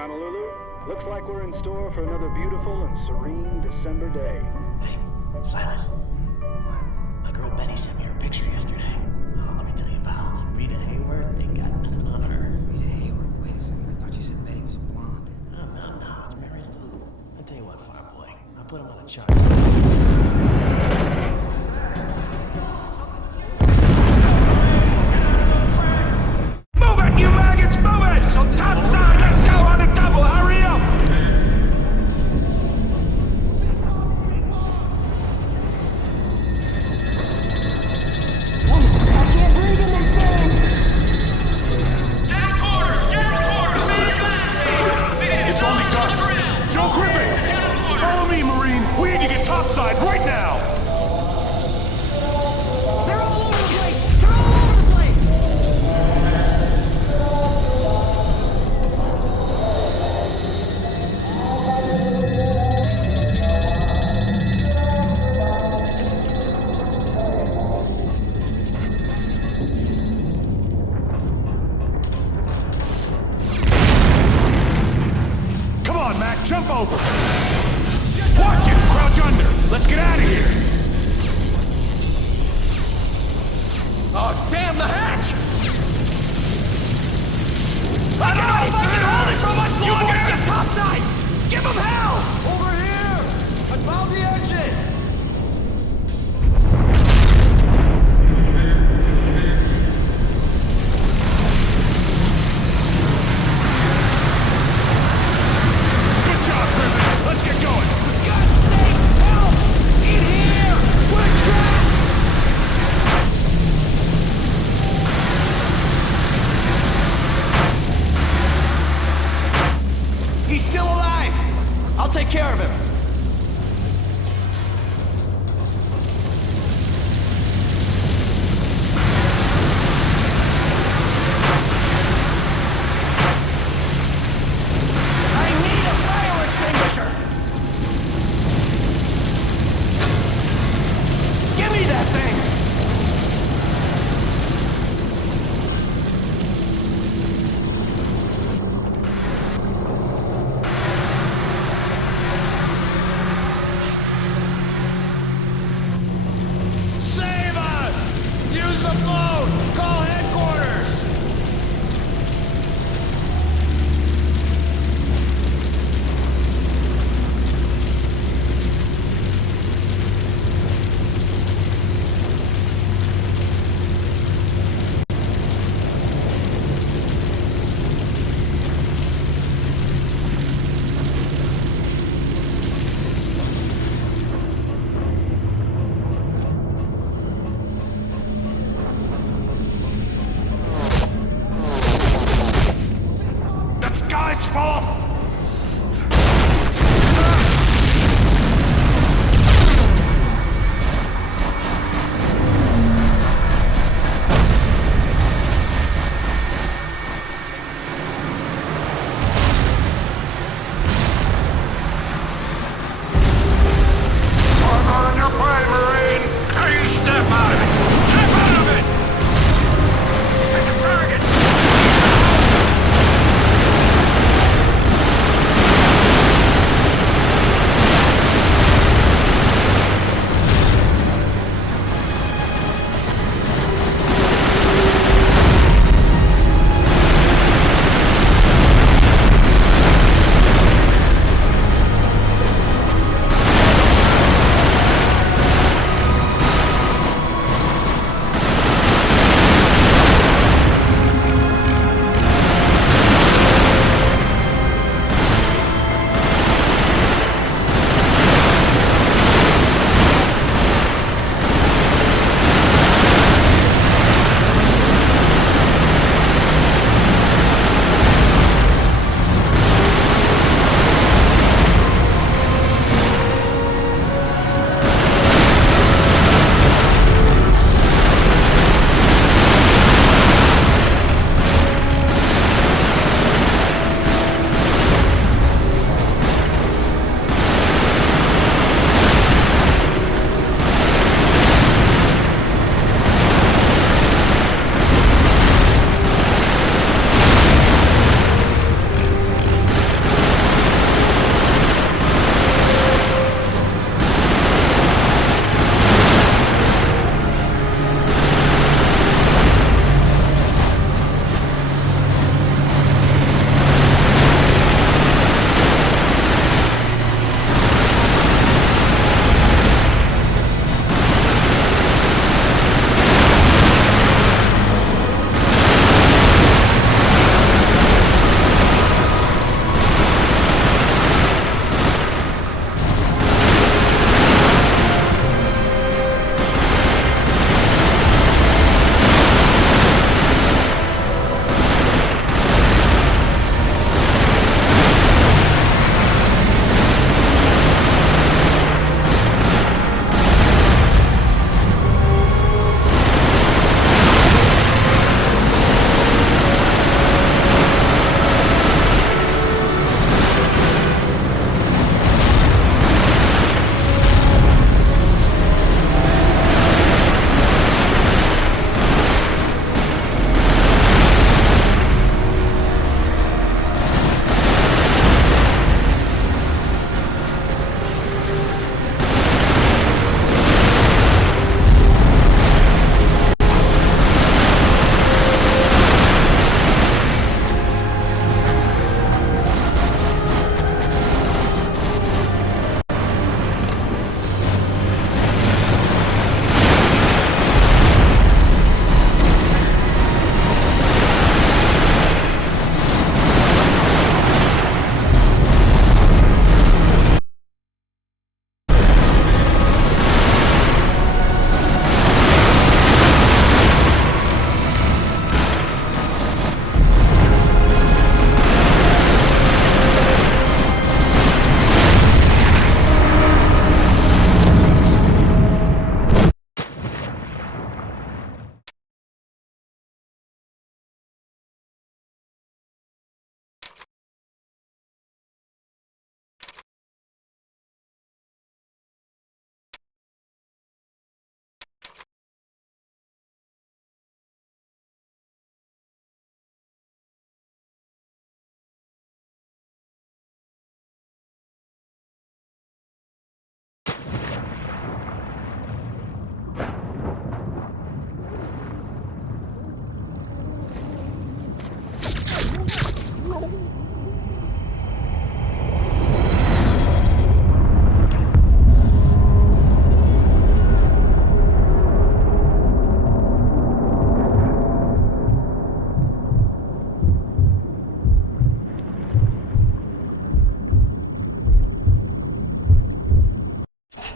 Honolulu. Looks like we're in store for another beautiful and serene December day. Hey, Silas. My girl Benny sent me her picture yesterday. Oh, let me tell you, pal. Rita Hayworth ain't got nothing on her. Rita Hayworth? Wait a second. I thought you said Betty was a blonde. No. It's Mary Lou. I'll tell you what, Fireboy. I'll put him on a chart. Jump over! Watch it! Crouch under! Let's get out of here! Oh, damn the hatch! I don't know if I can hold it for much longer! You get topside! Give them hell! Over here! I found the exit! Let's get going! For God's sakes, help! In here! We're trapped! He's still alive! I'll take care of him.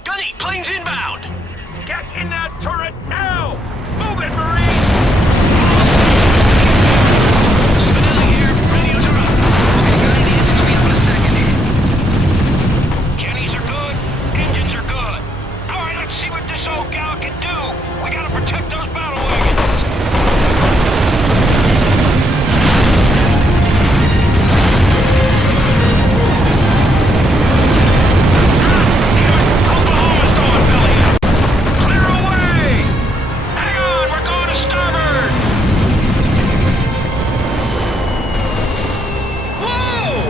Gunny, planes inbound! Get in that turret now! Move it, Marine! Vanilla here, radios are up. Okay, Gunny, the engines will be up in a second. Jennies are good, engines are good. Alright, let's see what this old gal can do. We gotta protect those battle wagons. Oklahoma's going belly up. Clear away! Hang on, we're going to starboard! Whoa!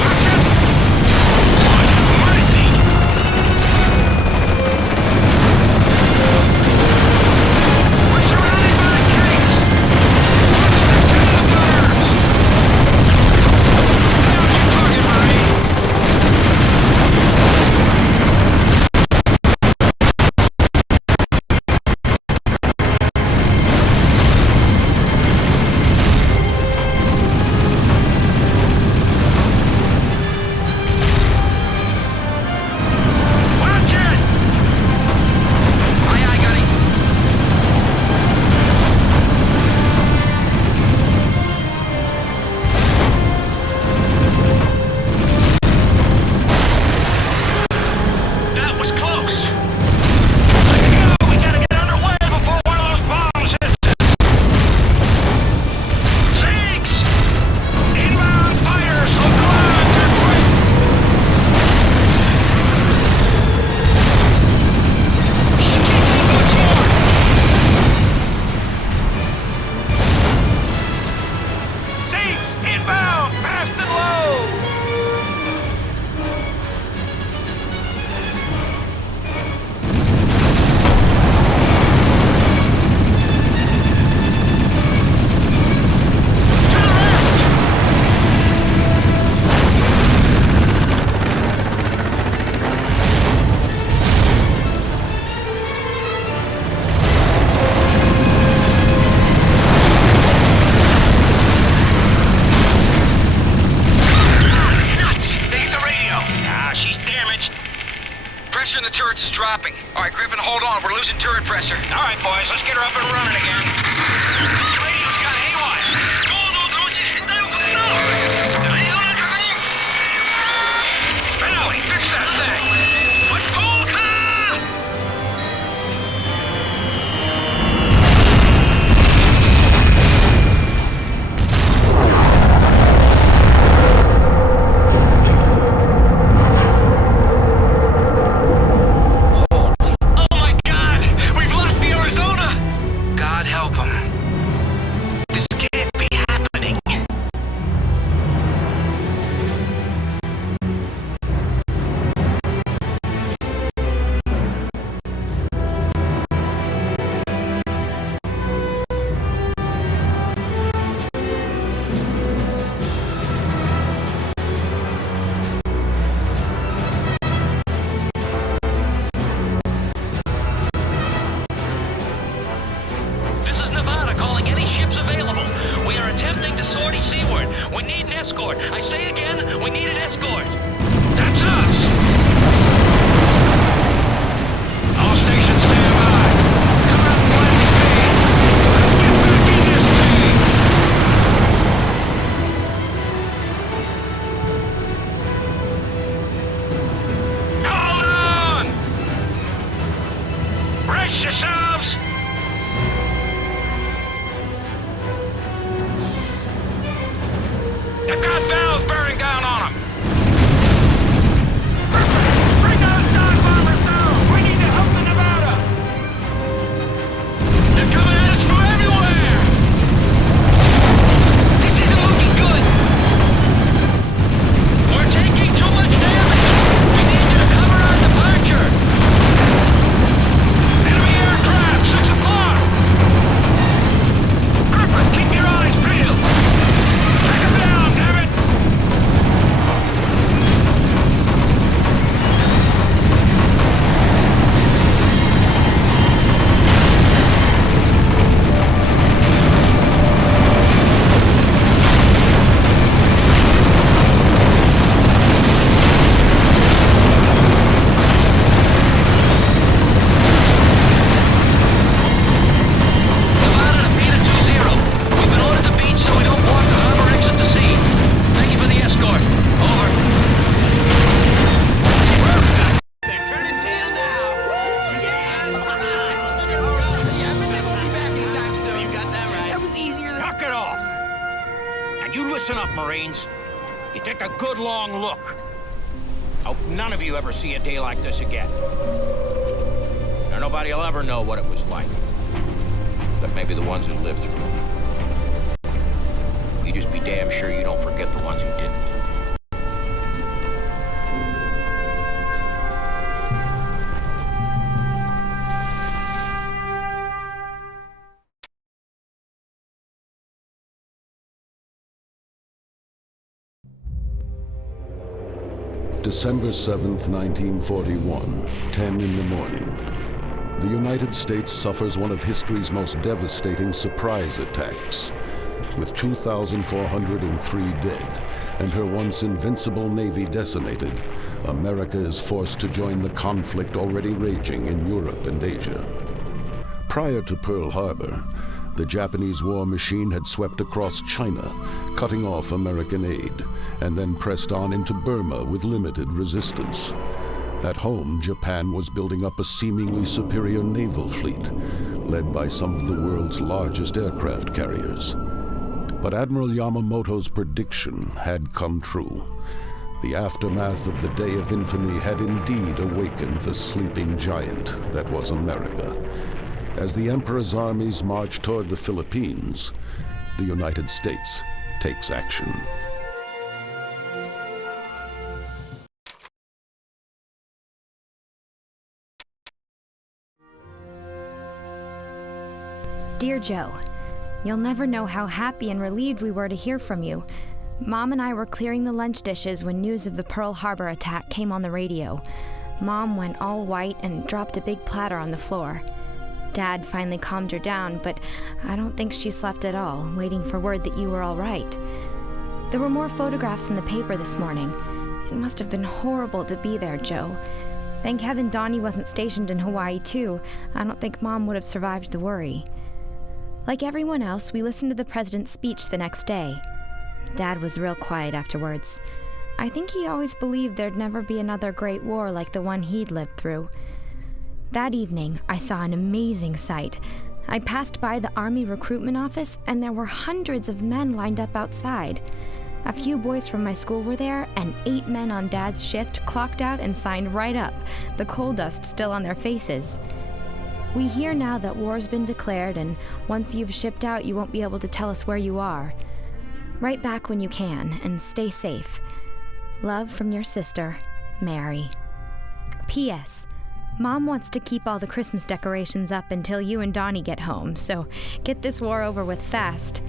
Watch it! Lord have mercy! We're surrounded by tanks! Watch the cannons! Down your target, Marine! Watch it! Aye, aye, Gunny. That was close. Let's go! We gotta get underway before one of those bombs hits us. Sinks! Inbound fire, so come on, turn quick! Seats inbound, fast and low. To the left. Nuts! They hit the radio. Ah, she's damaged. Pressure in the turrets is dropping. All right, Griffin, hold on. We're losing turret pressure. All right, boys, let's get her up and running again. The radio's got haywire. Benelli, fix that thing. What Polka? Oh my God! We've lost the Arizona! God help them. This can't be happening. This is Nevada calling any ships available. We are attempting to sortie seaward. We need an escort. I say again, we need an escort. That's us! All stations stand by. Come out flying speed. Let's get back in this thing. Hold on! Brace yourselves! They've got valves bearing down on them. Bring those dive bombers down. We need to help the Nevada. They're coming at us from everywhere. This isn't looking good. We're taking too much damage. We need you to cover our departure. Enemy aircraft, 6 o'clock. Griffin, keep your eyes peeled. Take a Knock it off! And you listen up, Marines. You take a good long look. I hope none of you ever see a day like this again. Now, nobody will ever know what it was like. But maybe the ones who lived through it. You just be damn sure you don't forget the ones who didn't. December 7th, 1941, 10 in the morning. The United States suffers one of history's most devastating surprise attacks. With 2,403 dead and her once invincible Navy decimated, America is forced to join the conflict already raging in Europe and Asia. Prior to Pearl Harbor, the Japanese war machine had swept across China, cutting off American aid, and then pressed on into Burma with limited resistance. At home, Japan was building up a seemingly superior naval fleet, led by some of the world's largest aircraft carriers. But Admiral Yamamoto's prediction had come true. The aftermath of the Day of Infamy had indeed awakened the sleeping giant that was America. As the Emperor's armies march toward the Philippines, the United States takes action. Dear Joe, you'll never know how happy and relieved we were to hear from you. Mom and I were clearing the lunch dishes when news of the Pearl Harbor attack came on the radio. Mom went all white and dropped a big platter on the floor. Dad finally calmed her down, but I don't think she slept at all, waiting for word that you were all right. There were more photographs in the paper this morning. It must have been horrible to be there, Joe. Thank heaven Donnie wasn't stationed in Hawaii, too. I don't think Mom would have survived the worry. Like everyone else, we listened to the president's speech the next day. Dad was real quiet afterwards. I think he always believed there'd never be another great war like the one he'd lived through. That evening, I saw an amazing sight. I passed by the Army recruitment office, and there were hundreds of men lined up outside. A few boys from my school were there, and 8 men on Dad's shift clocked out and signed right up, the coal dust still on their faces. We hear now that war's been declared, and once you've shipped out, you won't be able to tell us where you are. Write back when you can, and stay safe. Love from your sister, Mary. P.S. Mom wants to keep all the Christmas decorations up until you and Donnie get home, so get this war over with fast.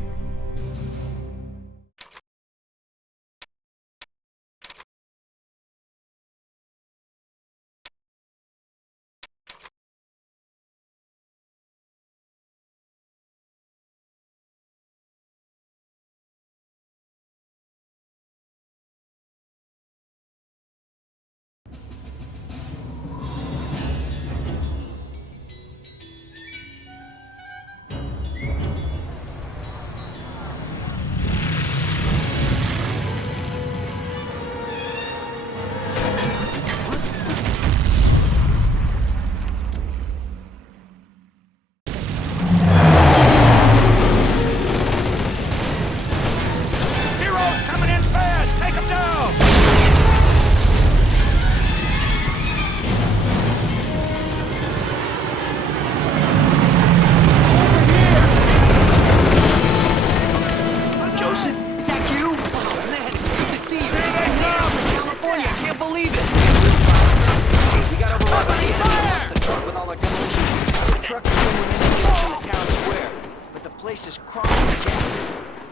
place is crawling with gas.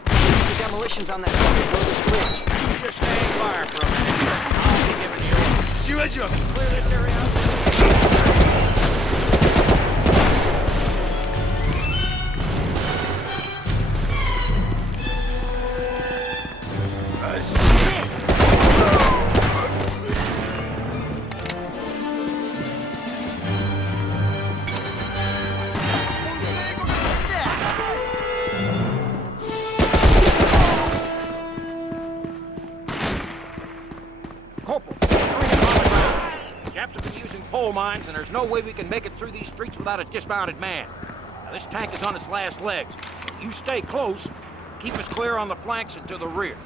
The demolitions on that truck below this bridge. Just hang fire for a minute. I'll be giving you clear this area out. Corporal, screen on the ground. Japs have been using pole mines, and there's no way we can make it through these streets without a dismounted man. Now, this tank is on its last legs. You stay close, Keep us clear on the flanks and to the rear.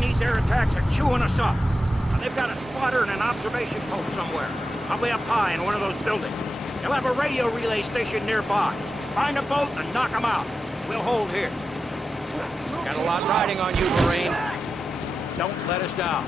These air attacks are chewing us up. Now, they've got a spotter and an observation post somewhere. Probably up high in one of those buildings. They'll have a radio relay station nearby. Find a boat and knock them out. We'll hold here. Got a lot riding on you, Marine. Don't let us down.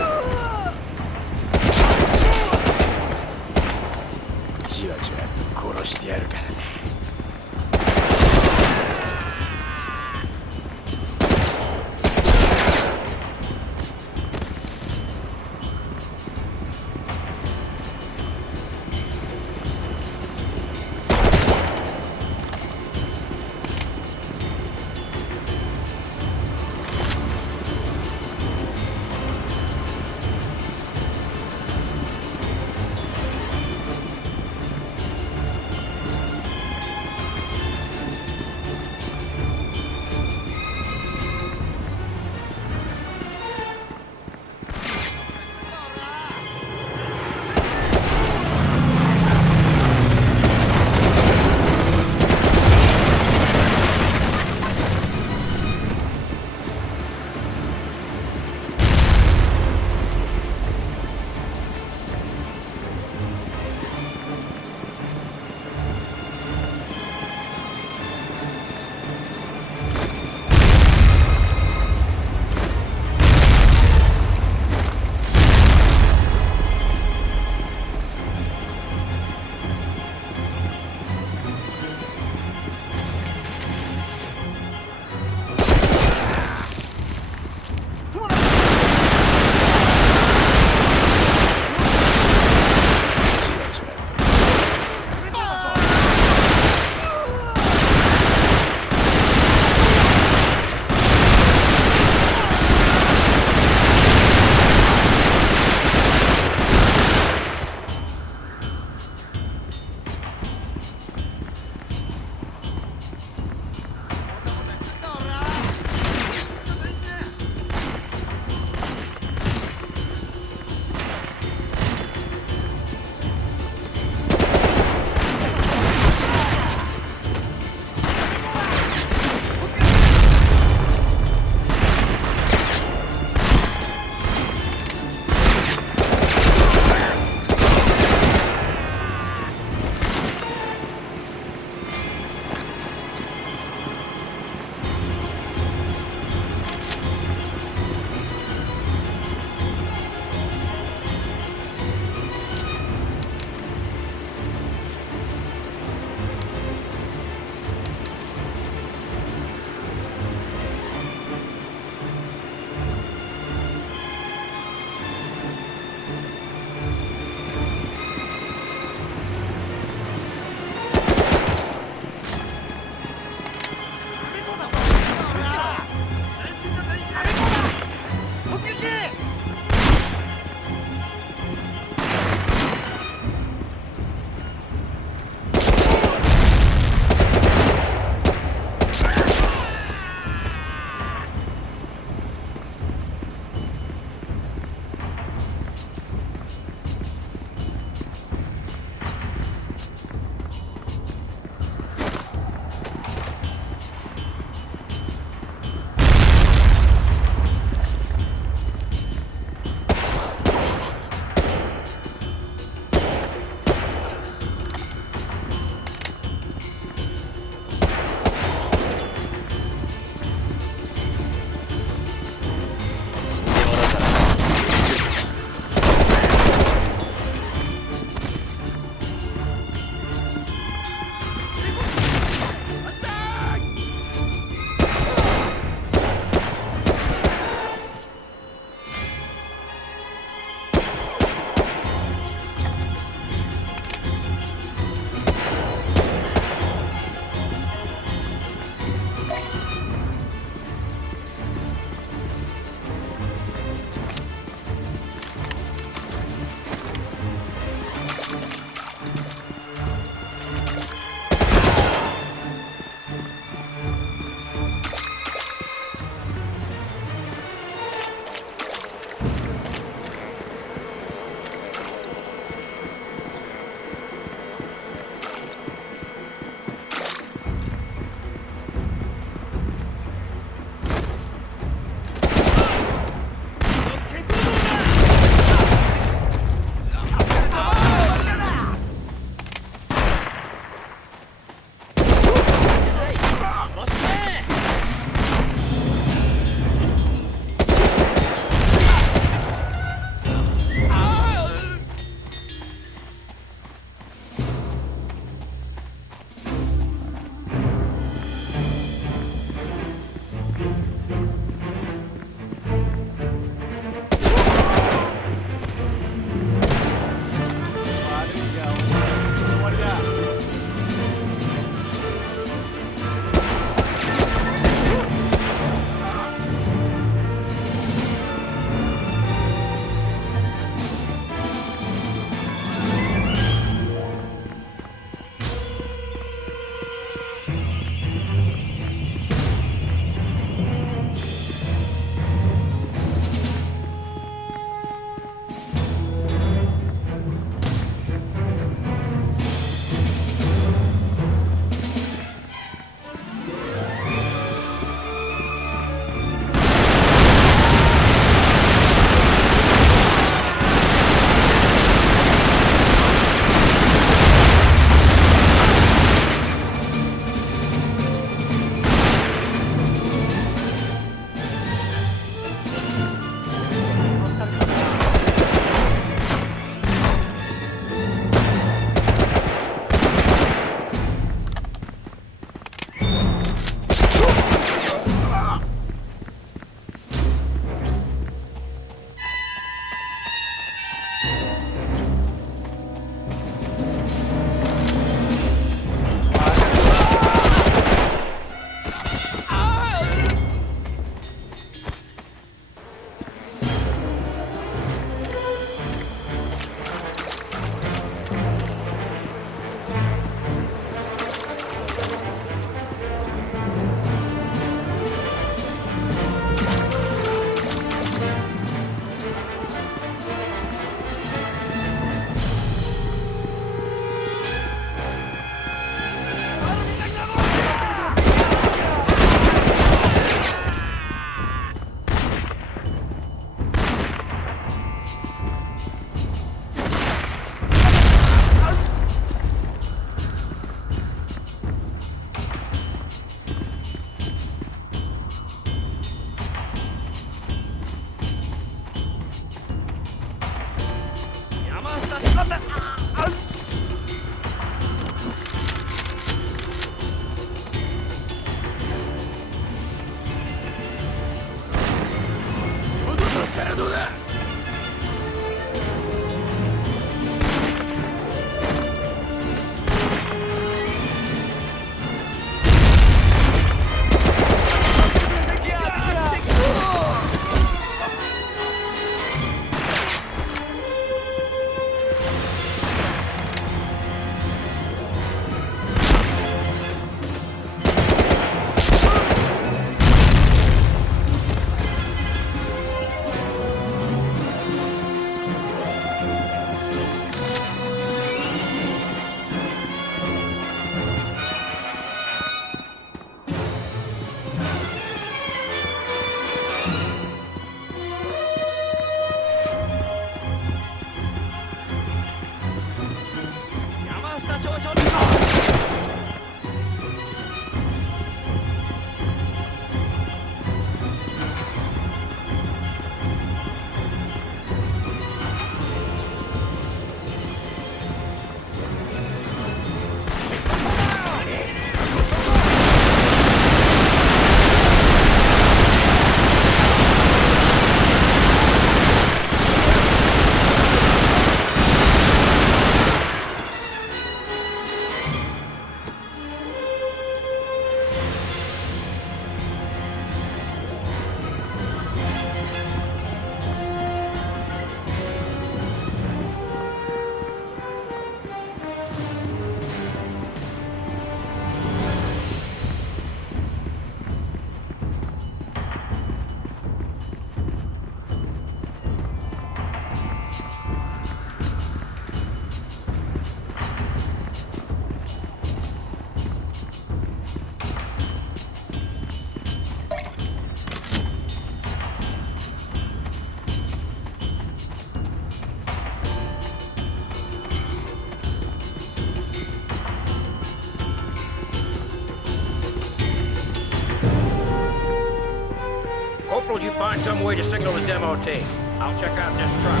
Corporal, you find some way to signal the demo team. I'll check out this truck.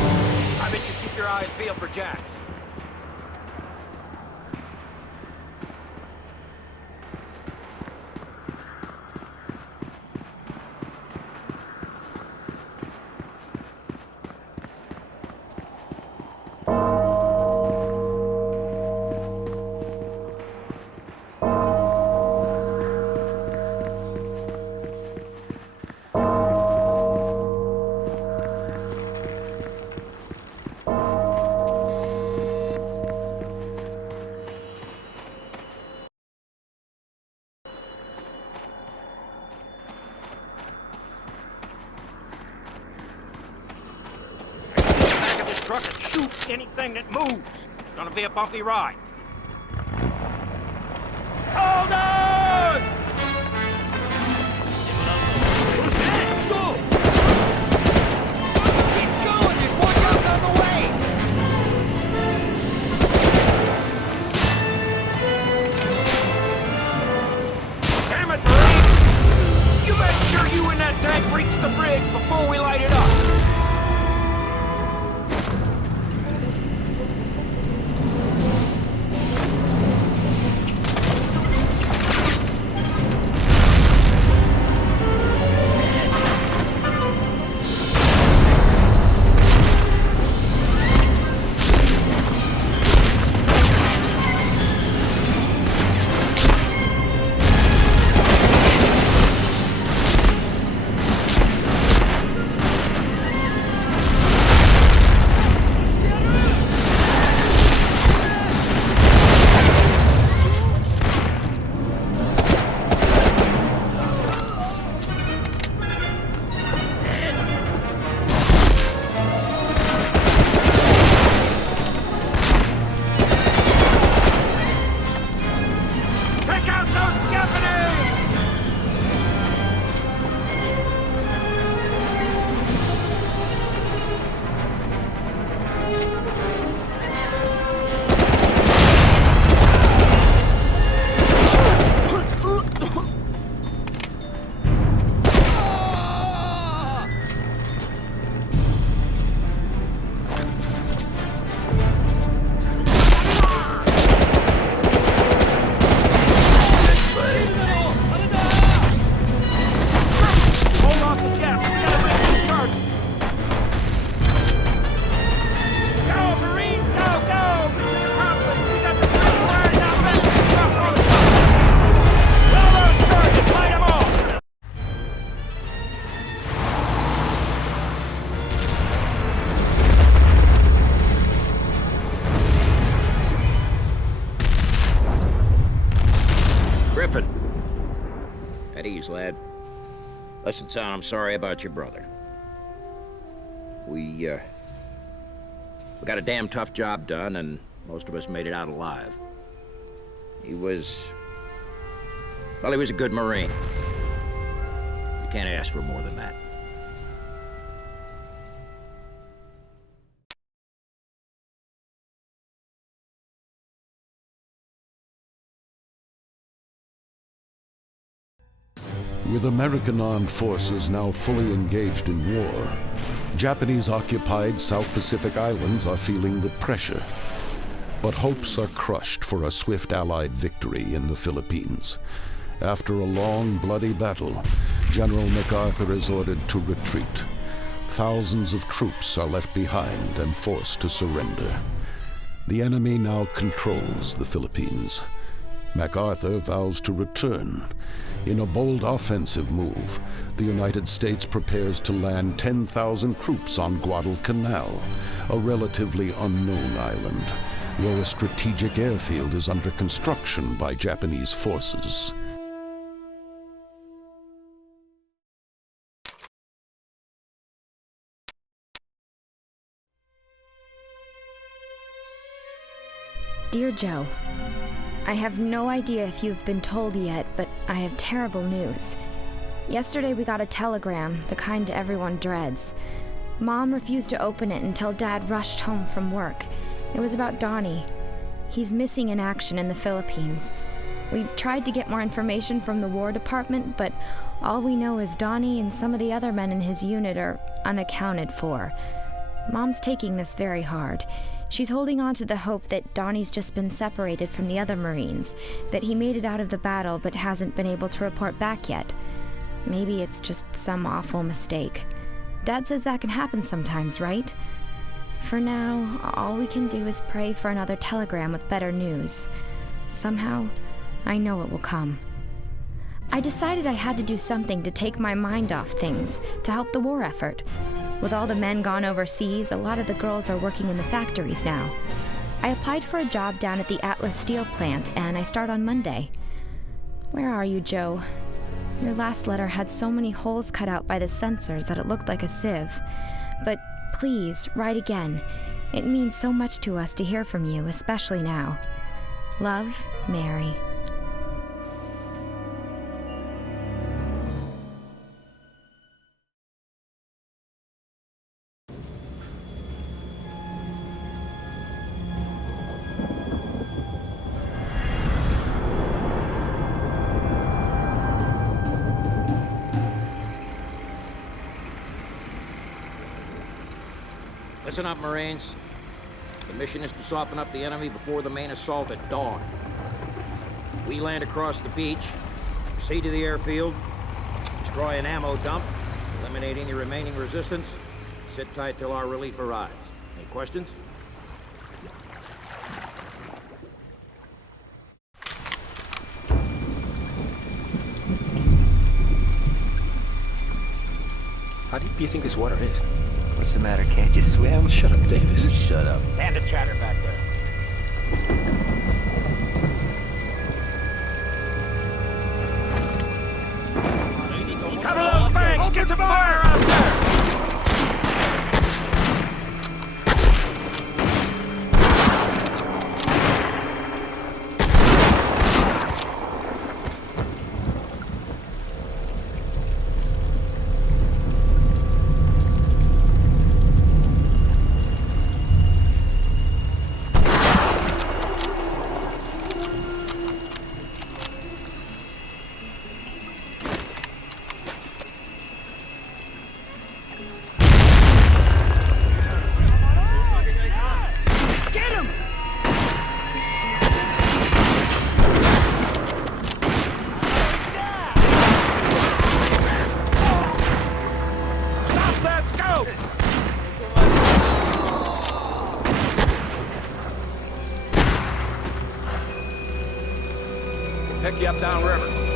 I bet you keep your eyes peeled for jacks. Truck and shoot anything that moves. It's gonna be a bumpy ride. Hold on! Go! Keep going! There's more shots on the way! Damn it, Marine! You make sure you and that tank reach the bridge before we light it up. Griffin. At ease, lad. Listen, son, I'm sorry about your brother. We got a damn tough job done, and most of us made it out alive. He was a good Marine. You can't ask for more than that. With American armed forces now fully engaged in war, Japanese-occupied South Pacific islands are feeling the pressure. But hopes are crushed for a swift Allied victory in the Philippines. After a long, bloody battle, General MacArthur is ordered to retreat. Thousands of troops are left behind and forced to surrender. The enemy now controls the Philippines. MacArthur vows to return. In a bold offensive move, the United States prepares to land 10,000 troops on Guadalcanal, a relatively unknown island, where a strategic airfield is under construction by Japanese forces. Dear Joe, I have no idea if you've been told yet, but I have terrible news. Yesterday we got a telegram, the kind everyone dreads. Mom refused to open it until Dad rushed home from work. It was about Donnie. He's missing in action in the Philippines. We've tried to get more information from the War Department, but all we know is Donnie and some of the other men in his unit are unaccounted for. Mom's taking this very hard. She's holding on to the hope that Donnie's just been separated from the other Marines, that he made it out of the battle but hasn't been able to report back yet. Maybe it's just some awful mistake. Dad says that can happen sometimes, right? For now, all we can do is pray for another telegram with better news. Somehow, I know it will come. I decided I had to do something to take my mind off things, to help the war effort. With all the men gone overseas, a lot of the girls are working in the factories now. I applied for a job down at the Atlas Steel plant, and I start on Monday. Where are you, Joe? Your last letter had so many holes cut out by the censors that it looked like a sieve. But please, write again. It means so much to us to hear from you, especially now. Love, Mary. Listen up, Marines. The mission is to soften up the enemy before the main assault at dawn. We land across the beach, proceed to the airfield, destroy an ammo dump, eliminate any remaining resistance, sit tight till our relief arrives. Any questions? How deep do you think this water is? What's the matter? Can't you swim? Shut up, Davis. You shut up. Band of chatter back there. Cover those banks! Get some fire out there! Pick you up downriver.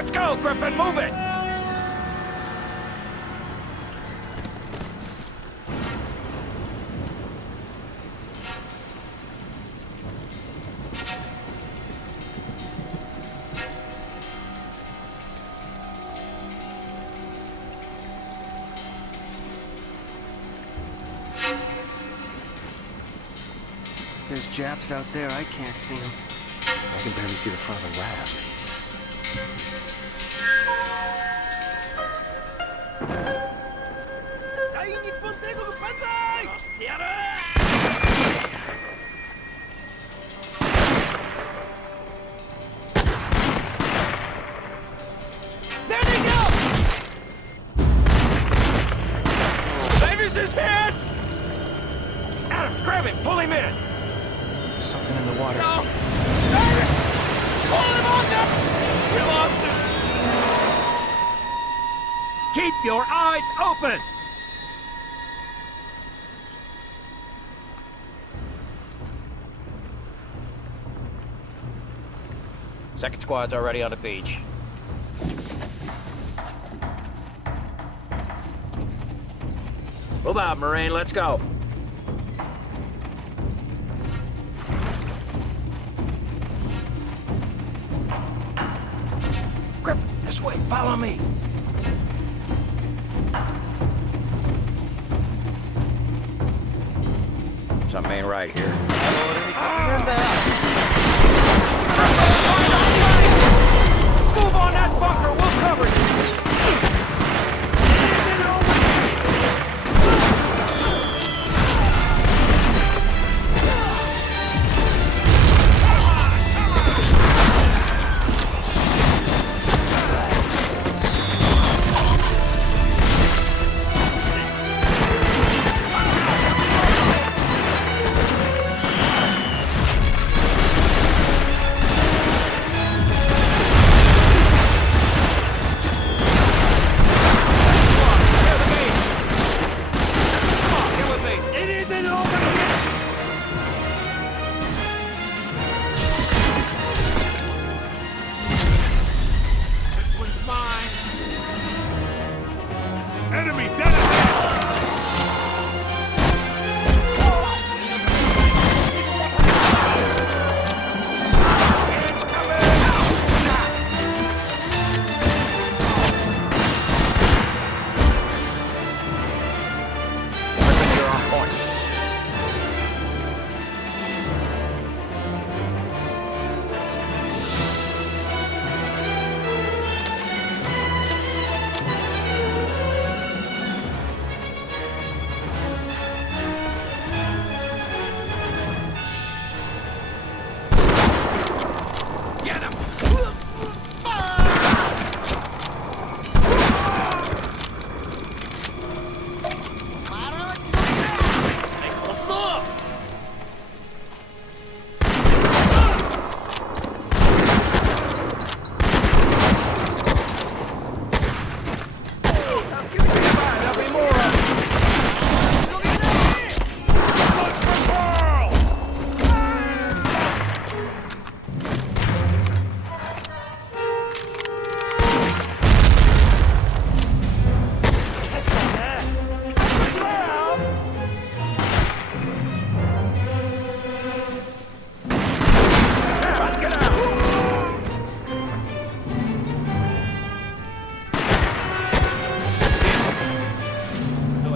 Let's go, Griffin, move it! If there's Japs out there, I can't see them. I can barely see the front of the raft. There they go! Davis is hit! Adams, grab him! Pull him in! There's something in the water. No! Davis! Pull him on there! We lost him! Keep your eyes open! Second squad's already on the beach. Move out, Marine. Let's go. Griffin, this way. Follow me. Some main right here. Move on that bunker! We'll cover you!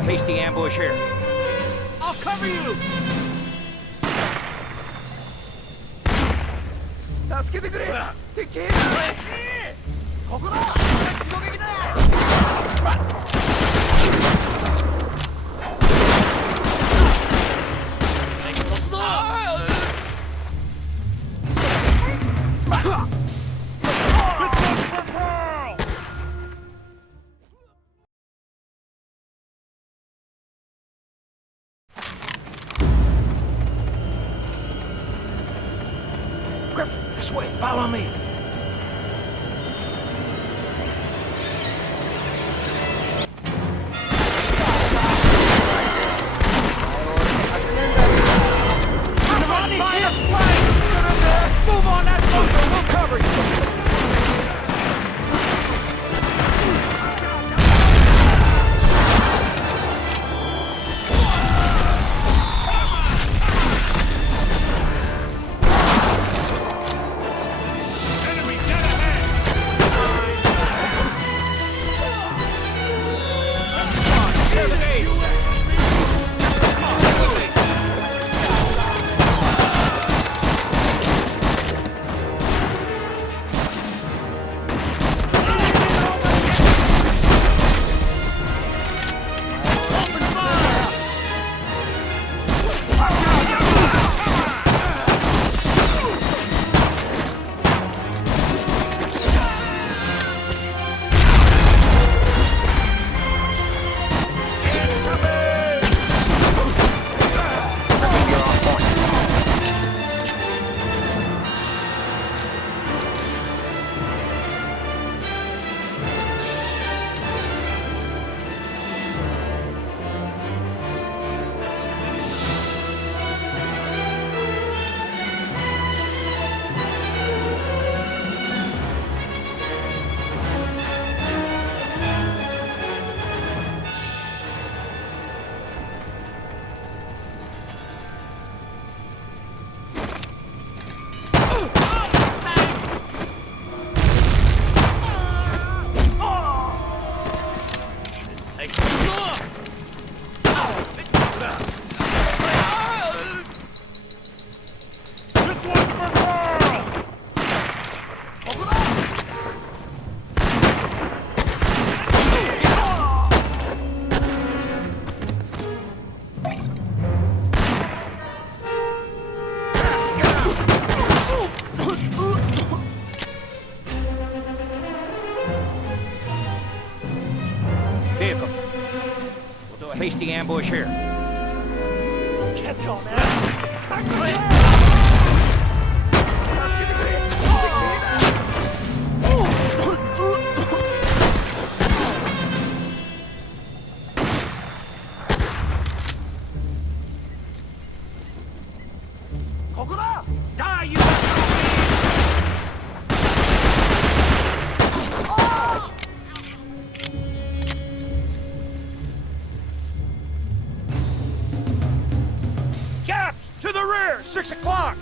Hasty ambush here. I'll cover you! 助けてくれ敵兵ここだ攻撃だThis way, follow me. Move on that bunker, we'll cover you! vehicle. We'll do a hasty ambush here. Get on, man! Die, you Japs, to the rear, 6 o'clock!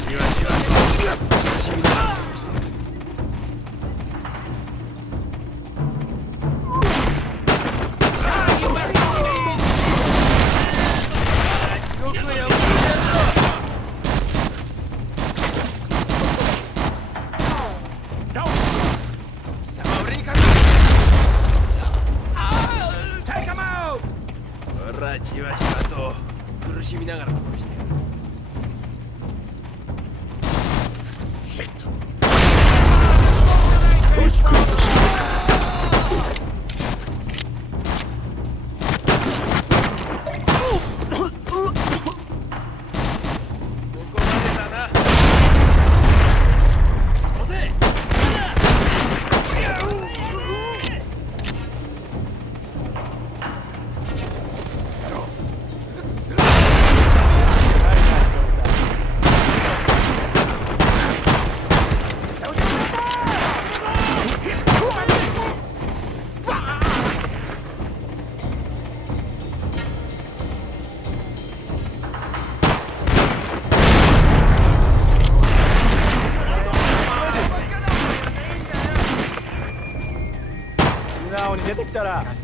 じわじわと苦しみながら殺している。地獄へ送るやつだ。貴様俺にかかる。ほらじわじわと苦しみながら殺してやる。素直に出てきたらやって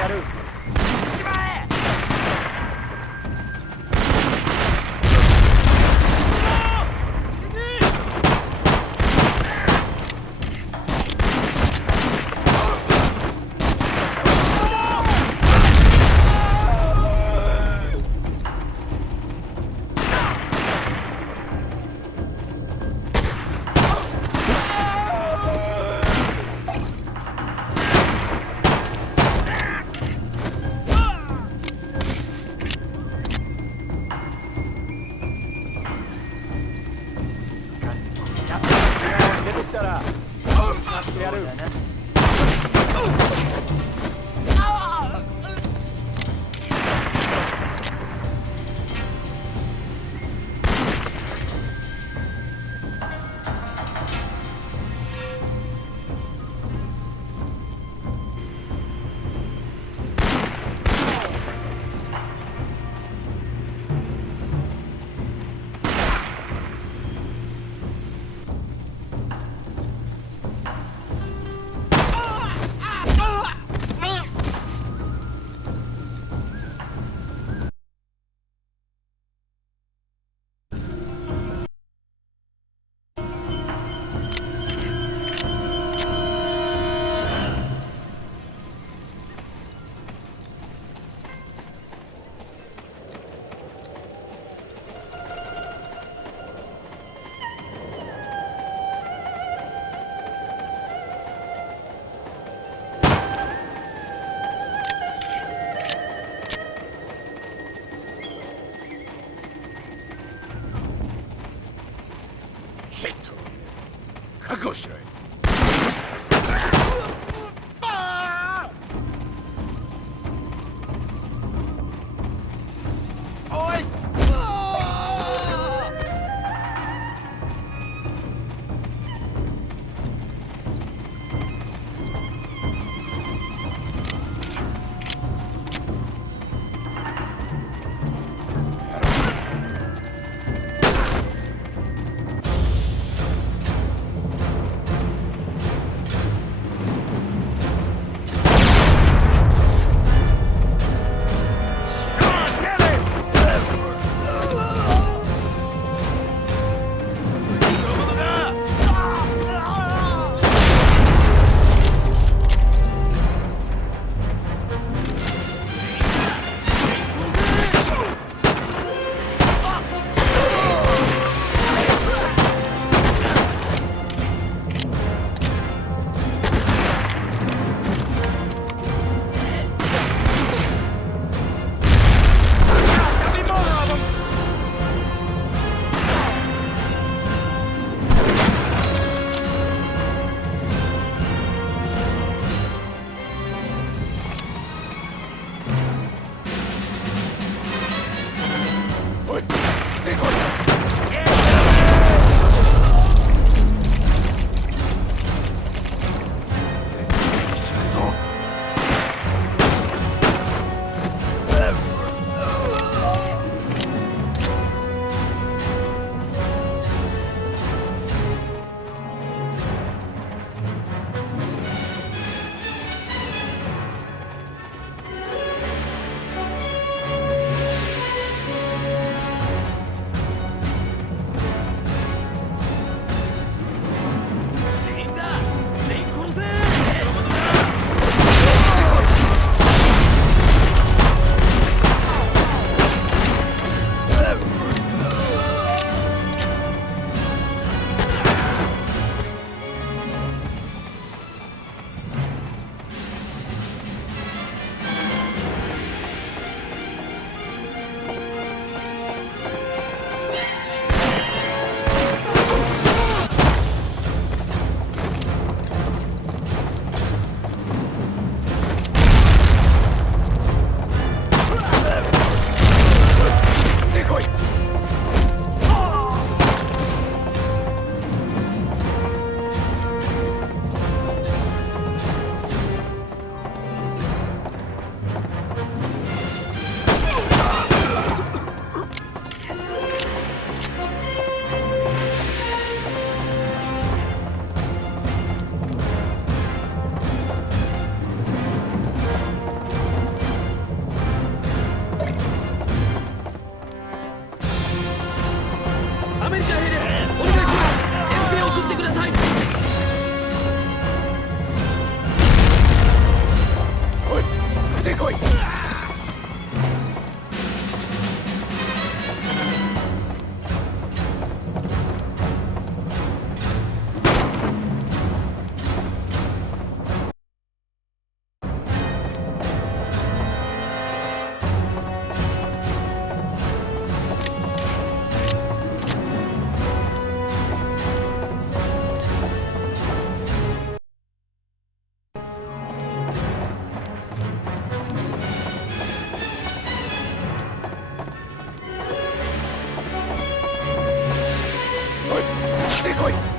やる。出てきたらやってやる。覚悟しろい。おい。アメリカ兵ですお願いします援兵を送ってくださいおい出てこい出てこい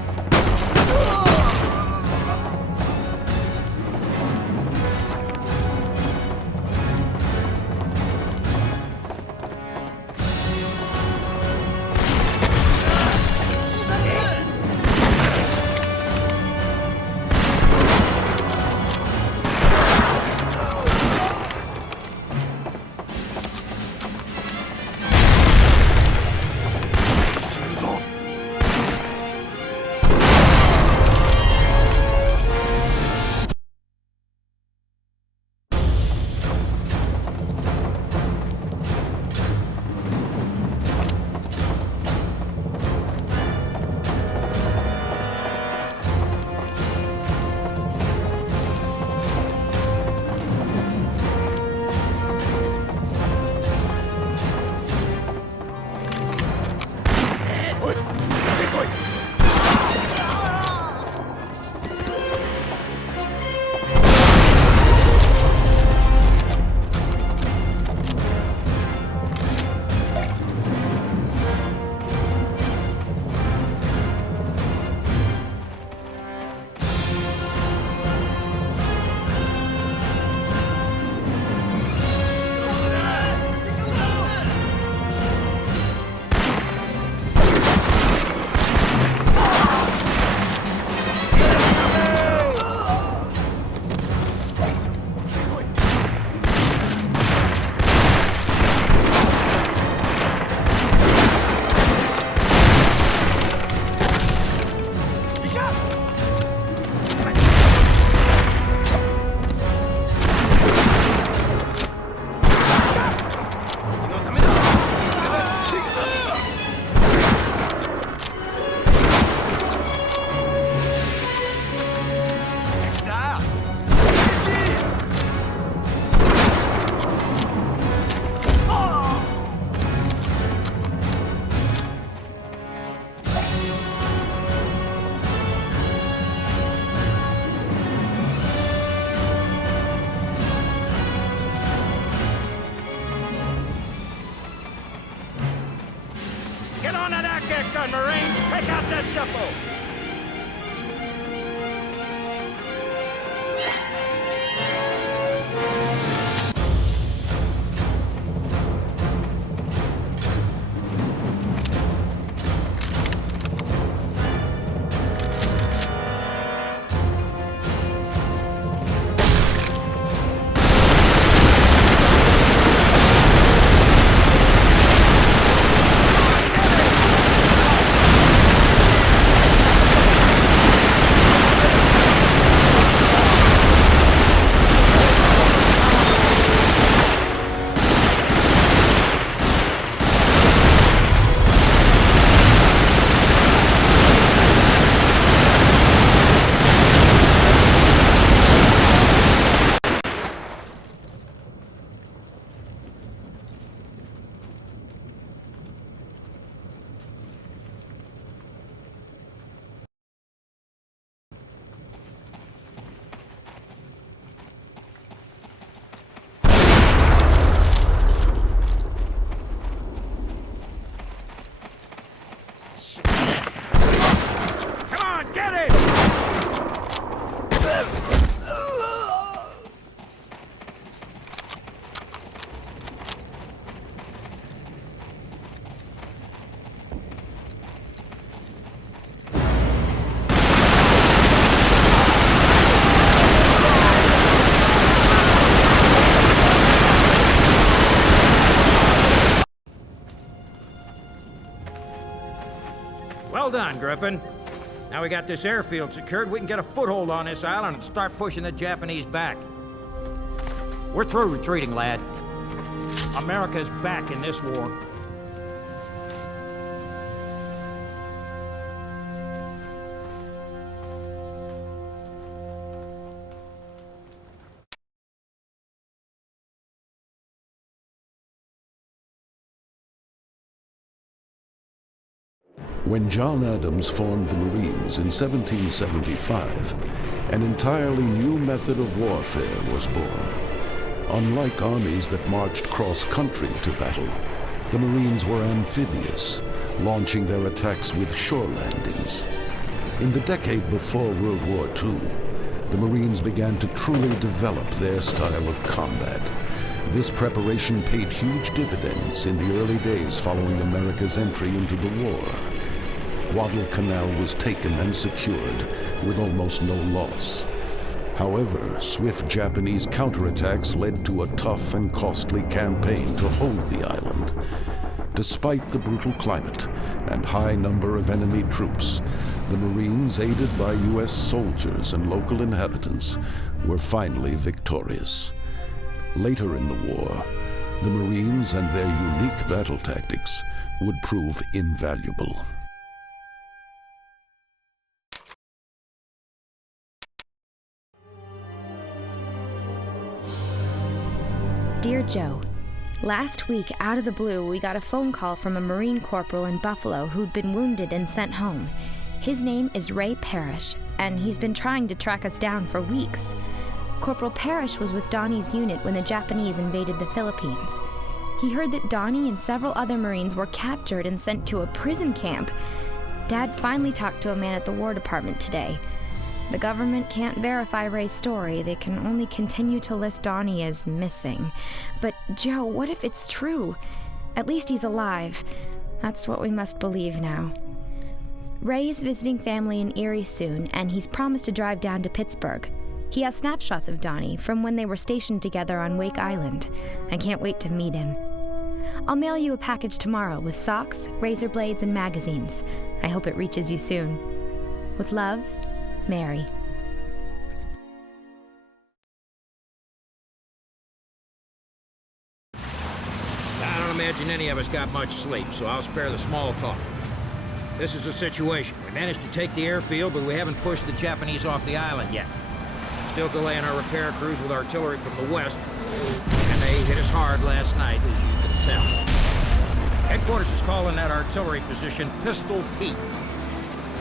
Get on that act gun, Marines! Take out that depot! Well done, Griffin. Now we got this airfield secured, we can get a foothold on this island and start pushing the Japanese back. We're through retreating, lad. America's back in this war. When John Adams formed the Marines in 1775, an entirely new method of warfare was born. Unlike armies that marched cross-country to battle, the Marines were amphibious, launching their attacks with shore landings. In the decade before World War II, the Marines began to truly develop their style of combat. This preparation paid huge dividends in the early days following America's entry into the war. Guadalcanal was taken and secured with almost no loss. However, swift Japanese counterattacks led to a tough and costly campaign to hold the island. Despite the brutal climate and high number of enemy troops, the Marines, aided by U.S. soldiers and local inhabitants, were finally victorious. Later in the war, the Marines and their unique battle tactics would prove invaluable. Dear Joe, last week, out of the blue, we got a phone call from a Marine corporal in Buffalo who'd been wounded and sent home. His name is Ray Parrish, and he's been trying to track us down for weeks. Corporal Parrish was with Donnie's unit when the Japanese invaded the Philippines. He heard that Donnie and several other Marines were captured and sent to a prison camp. Dad finally talked to a man at the War Department today. The government can't verify Ray's story. They can only continue to list Donnie as missing. But Joe, what if it's true? At least he's alive. That's what we must believe now. Ray is visiting family in Erie soon, and he's promised to drive down to Pittsburgh. He has snapshots of Donnie from when they were stationed together on Wake Island. I can't wait to meet him. I'll mail you a package tomorrow with socks, razor blades, and magazines. I hope it reaches you soon. With love, Mary. I don't imagine any of us got much sleep, so I'll spare the small talk. This is the situation. We managed to take the airfield, but we haven't pushed the Japanese off the island yet. Still delaying our repair crews with artillery from the west, and they hit us hard last night, as you can tell. Headquarters is calling that artillery position Pistol Pete.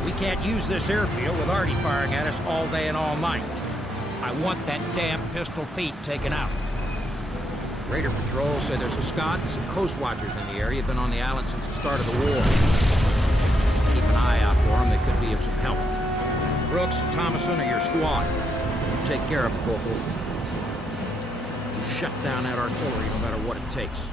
We can't use this airfield with Artie firing at us all day and all night. I want that damn Pistol Pete taken out. Raider patrols say there's a Scot and some coast watchers in the area. Have been on the island since the start of the war. Keep an eye out for them. They could be of some help. Brooks and Thomason are your squad. You take care of them, Corporal. We'll shut down that artillery no matter what it takes.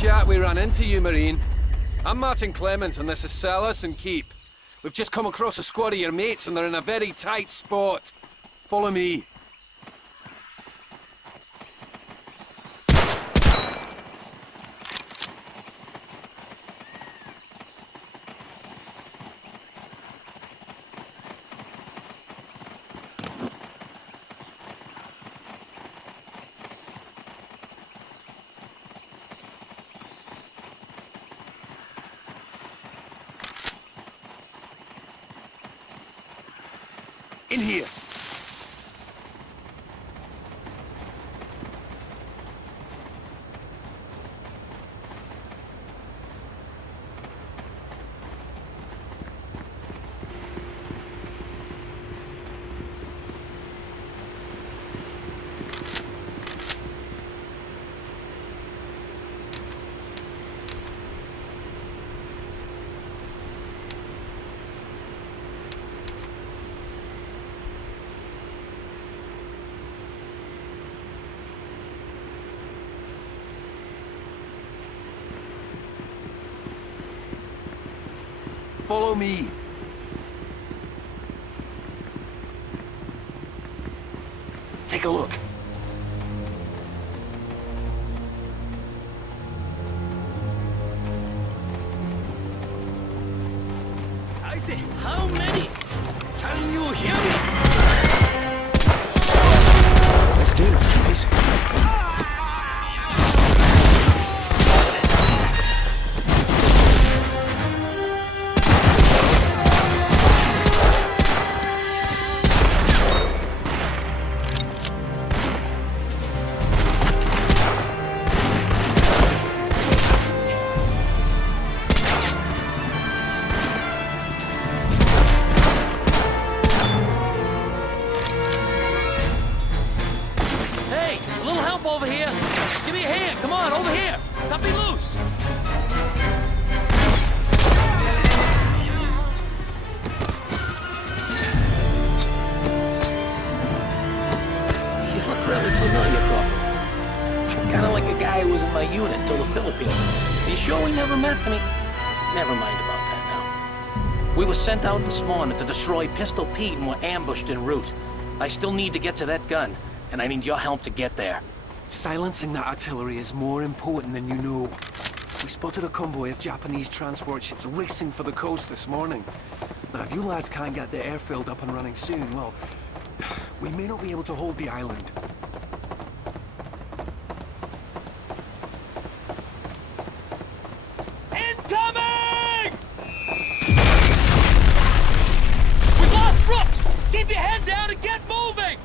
chat we ran into you, Marine. I'm Martin Clemens, and this is Salas and Keep. We've just come across a squad of your mates, and they're in a very tight spot. Follow me. In here. Follow me. Take a look. How many? Can you hear me? Let's do it, guys. Over here! Give me a hand! Come on, over here! Cut me loose! You look really familiar, Corporal. Kinda like a guy who was in my unit until the Philippines. Are you sure we never met? I mean, never mind about that now. We were sent out this morning to destroy Pistol Pete and were ambushed en route. I still need to get to that gun, and I need your help to get there. Silencing that artillery is more important than you know. We spotted a convoy of Japanese transport ships racing for the coast this morning. Now, if you lads can't get the airfield up and running soon, well, we may not be able to hold the island. Incoming! We've lost Brooks! Keep your head down and get moving!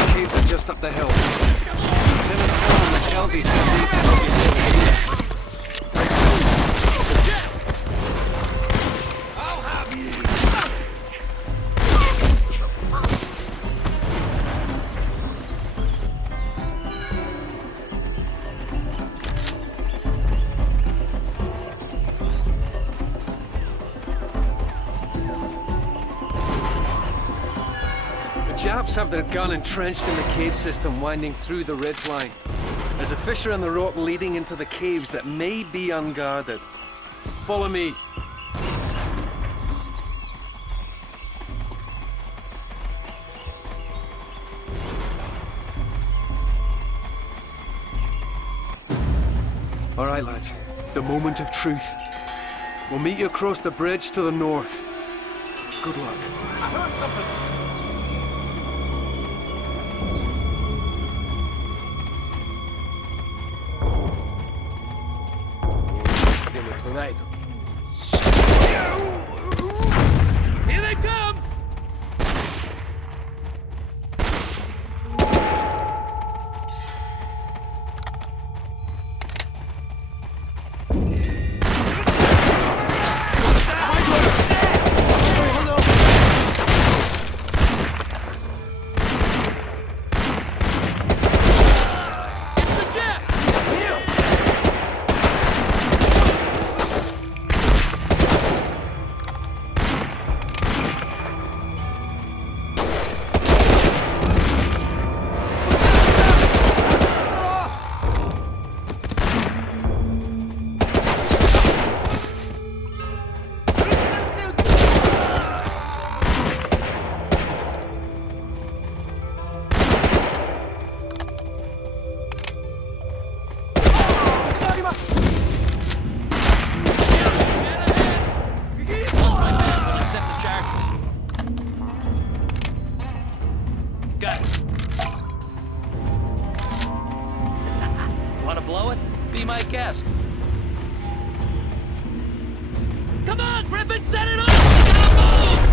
the caves are just up the hill. Lieutenant Colin McKelvey says these can help you deal with units. I'll have you! The Japs have their gun entrenched in the cave system winding through the ridgeline. There's a fissure in the rock leading into the caves that may be unguarded. Follow me. All right, lads. The moment of truth. We'll meet you across the bridge to the north. Good luck. I heard something! Here they come! Wanna blow it? Be my guest. Come on, Griffin, set it up! Gotta move!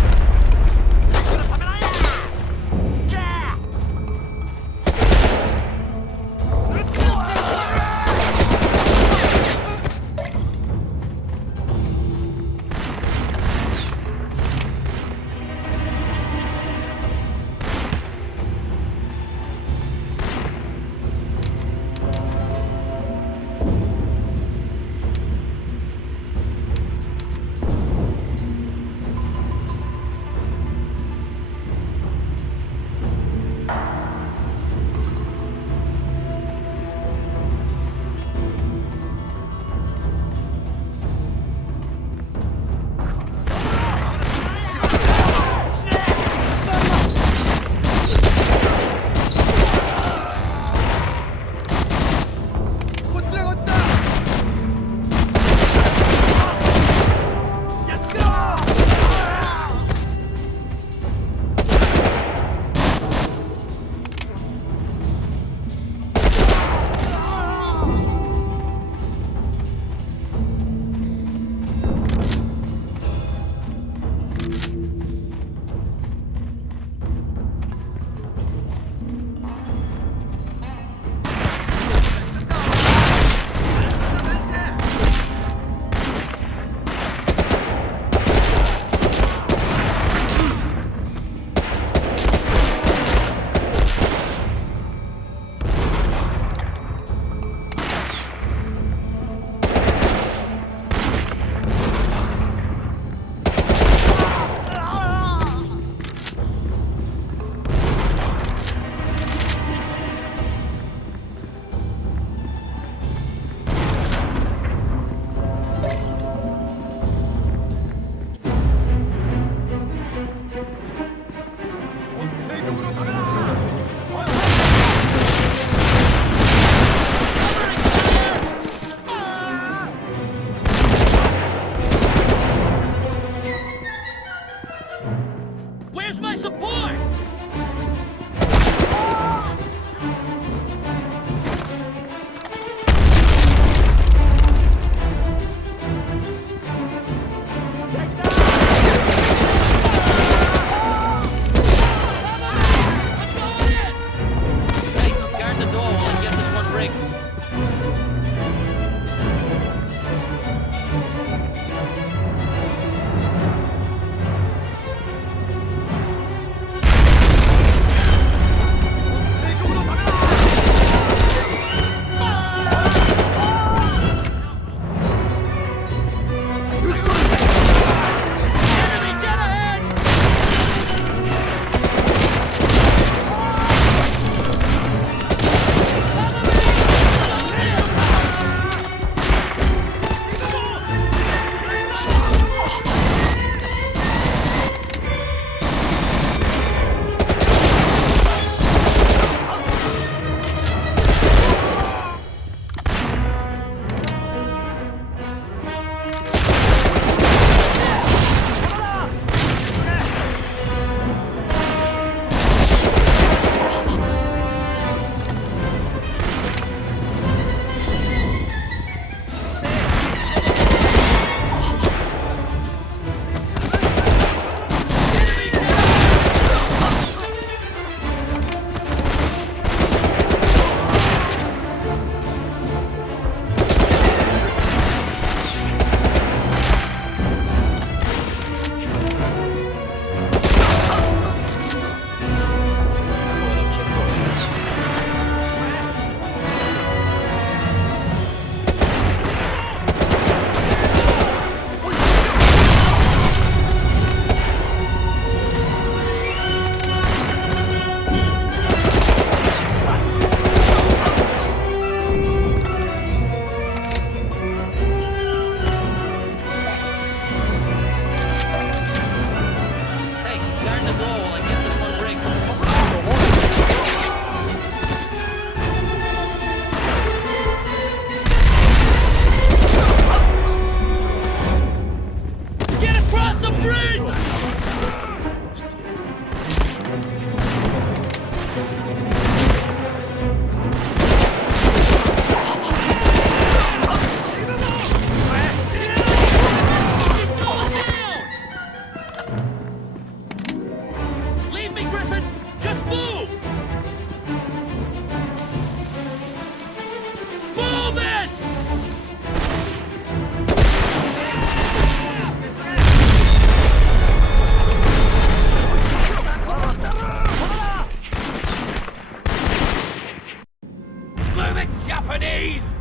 Japanese!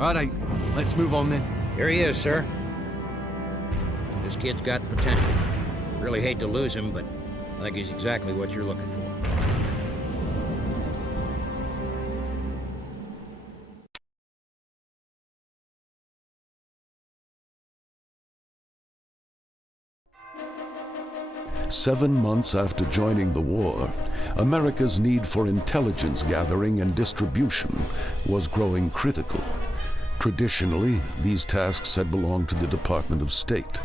All right, let's move on then. Here he is, sir. This kid's got potential. Really hate to lose him, but I think he's exactly what you're looking for. Seven months after joining the war, America's need for intelligence gathering and distribution was growing critical. Traditionally, these tasks had belonged to the Department of State.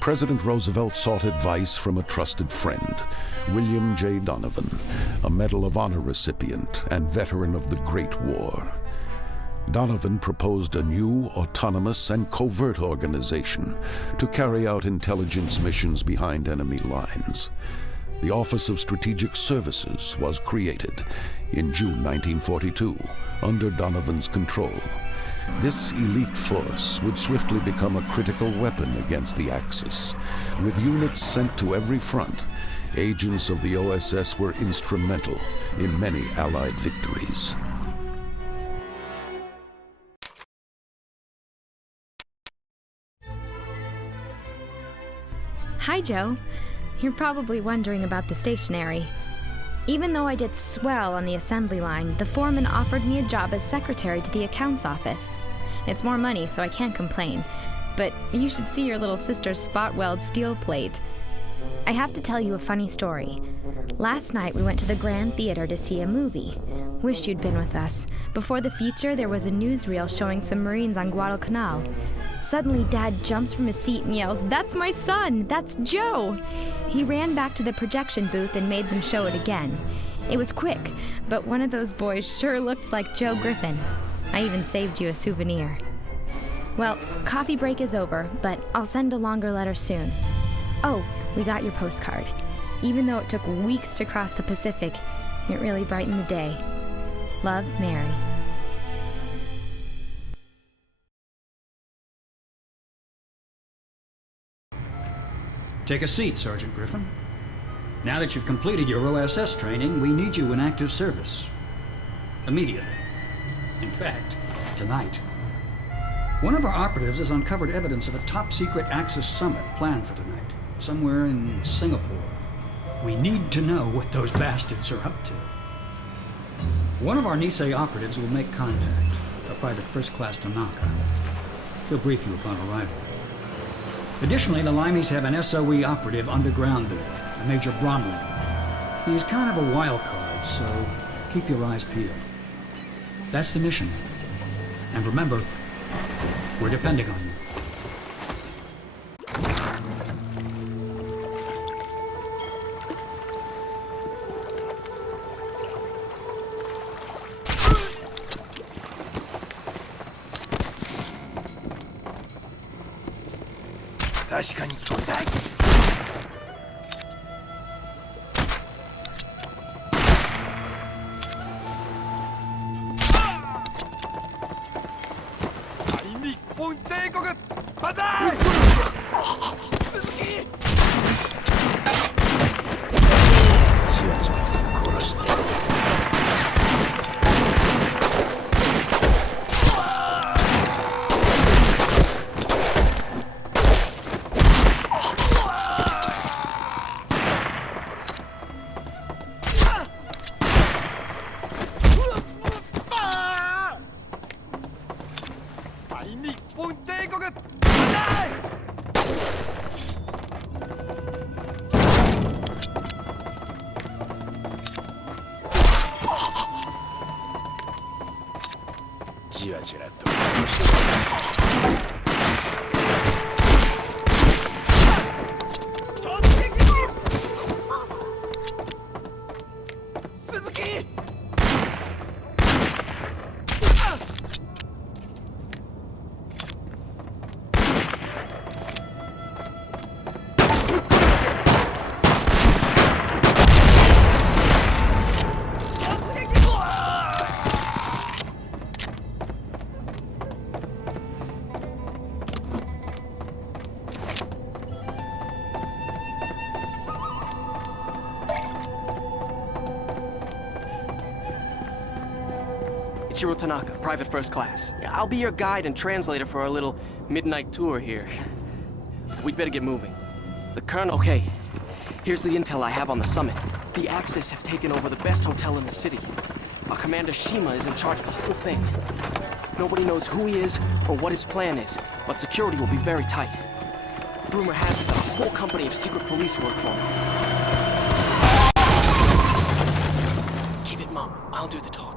President Roosevelt sought advice from a trusted friend, William J. Donovan, a Medal of Honor recipient and veteran of the Great War. Donovan proposed a new, autonomous, and covert organization to carry out intelligence missions behind enemy lines. The Office of Strategic Services was created in June 1942 under Donovan's control. This elite force would swiftly become a critical weapon against the Axis. With units sent to every front, agents of the OSS were instrumental in many Allied victories. Hi, Joe. You're probably wondering about the stationery. Even though I did swell on the assembly line, the foreman offered me a job as secretary to the accounts office. It's more money, so I can't complain. But you should see your little sister's spot weld steel plate. I have to tell you a funny story. Last night we went to the Grand Theater to see a movie. Wish you'd been with us. Before the feature, there was a newsreel showing some Marines on Guadalcanal. Suddenly, Dad jumps from his seat and yells, "That's my son! That's Joe!" He ran back to the projection booth and made them show it again. It was quick, but one of those boys sure looked like Joe Griffin. I even saved you a souvenir. Well, coffee break is over, but I'll send a longer letter soon. Oh, we got your postcard. Even though it took weeks to cross the Pacific, it really brightened the day. Love, Mary. Take a seat, Sergeant Griffin. Now that you've completed your OSS training, we need you in active service. Immediately. In fact, tonight. One of our operatives has uncovered evidence of a top-secret Axis summit planned for tonight, somewhere in Singapore. We need to know what those bastards are up to. One of our Nisei operatives will make contact, a Private First Class Tanaka. He'll brief you upon arrival. Additionally, the Limeys have an SOE operative underground there, a Major Bromley. He's kind of a wild card, so keep your eyes peeled. That's the mission. And remember, we're depending on you. Ichiro Tanaka, private first class. I'll be your guide and translator for our little midnight tour here. We'd better get moving. The Colonel... Okay, here's the intel I have on the summit. The Axis have taken over the best hotel in the city. Our commander Shima is in charge of the whole thing. Nobody knows who he is or what his plan is, but security will be very tight. Rumor has it that a whole company of secret police work for him. Keep it mum. I'll do the talking.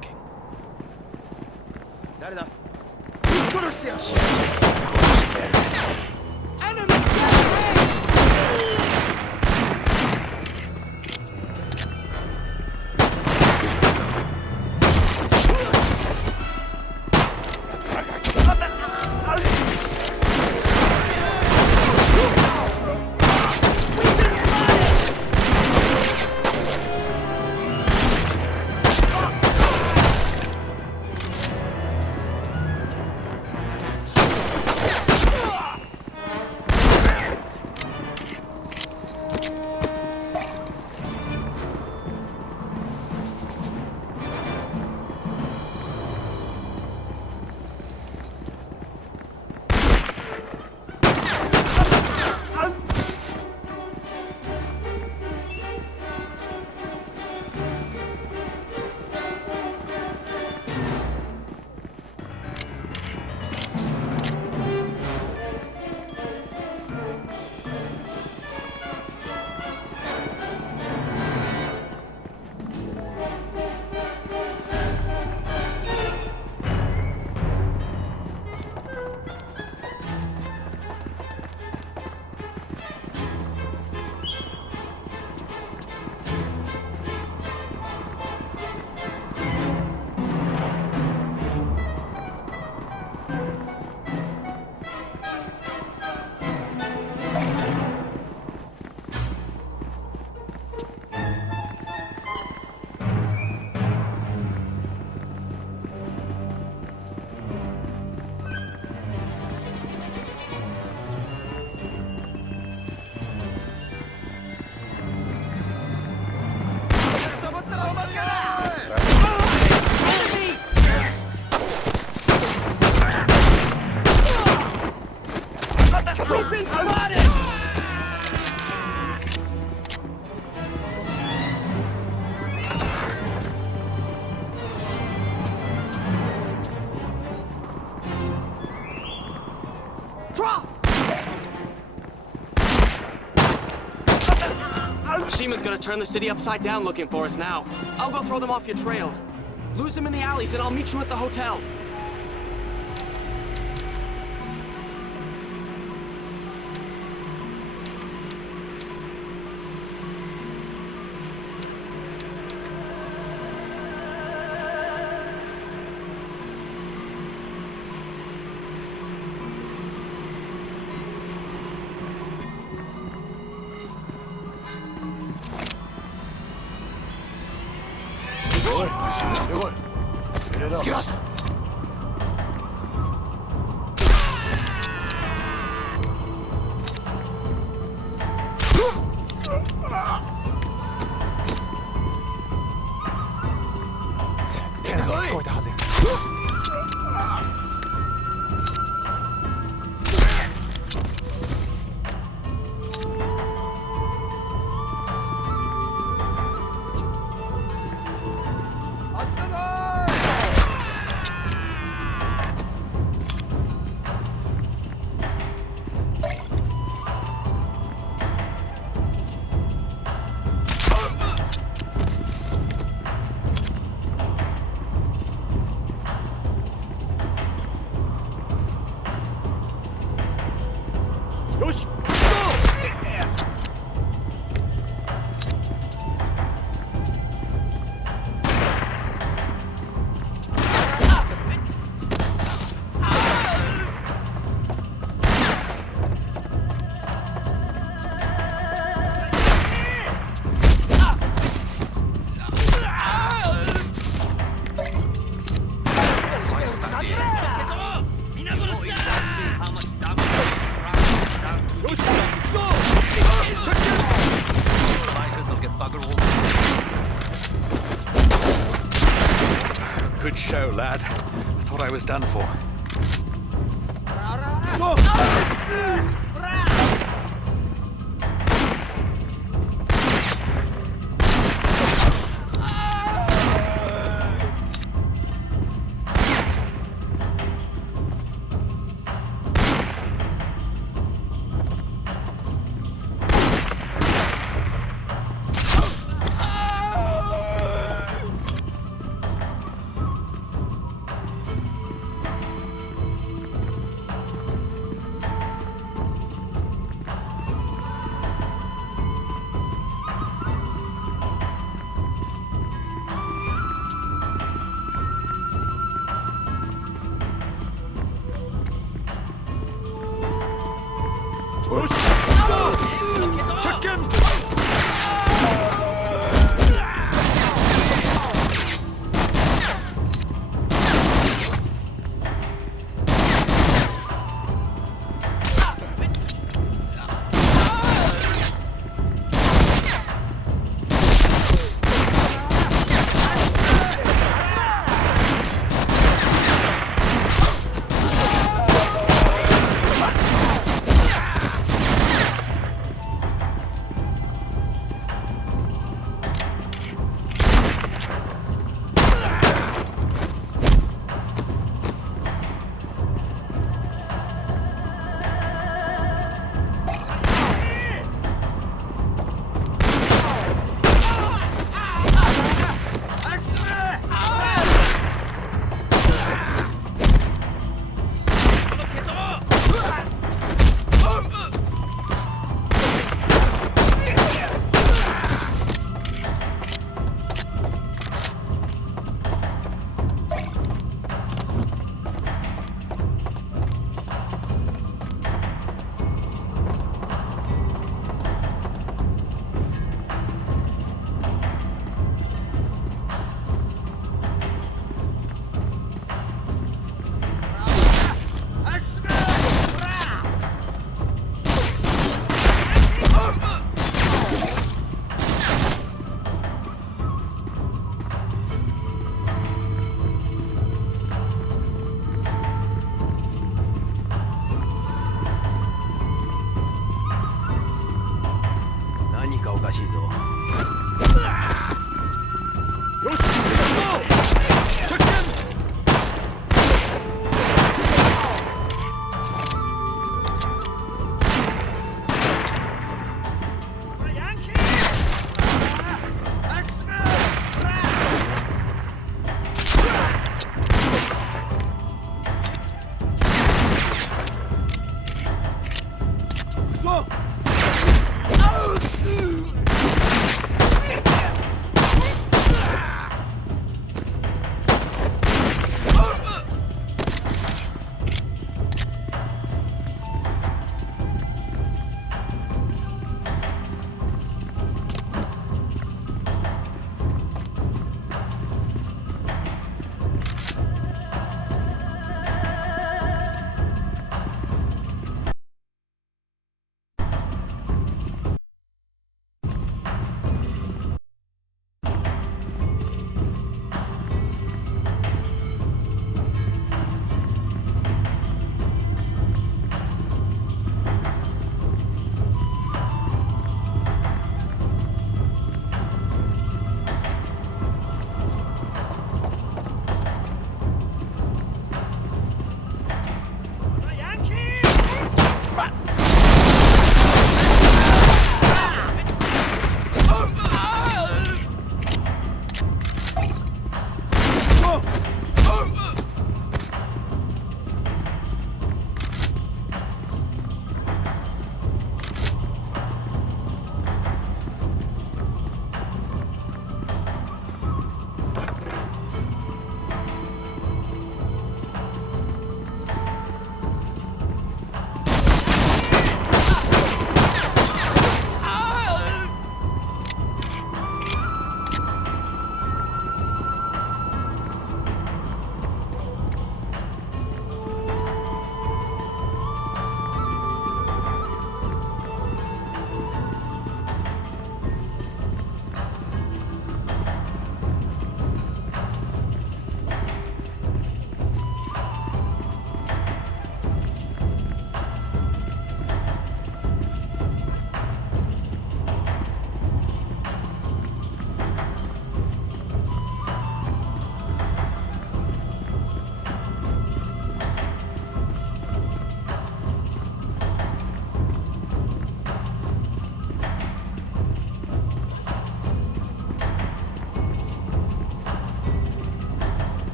Shima's gonna turn the city upside down looking for us now. I'll go throw them off your trail. Lose them in the alleys and I'll meet you at the hotel. Good show, lad. I thought I was done for.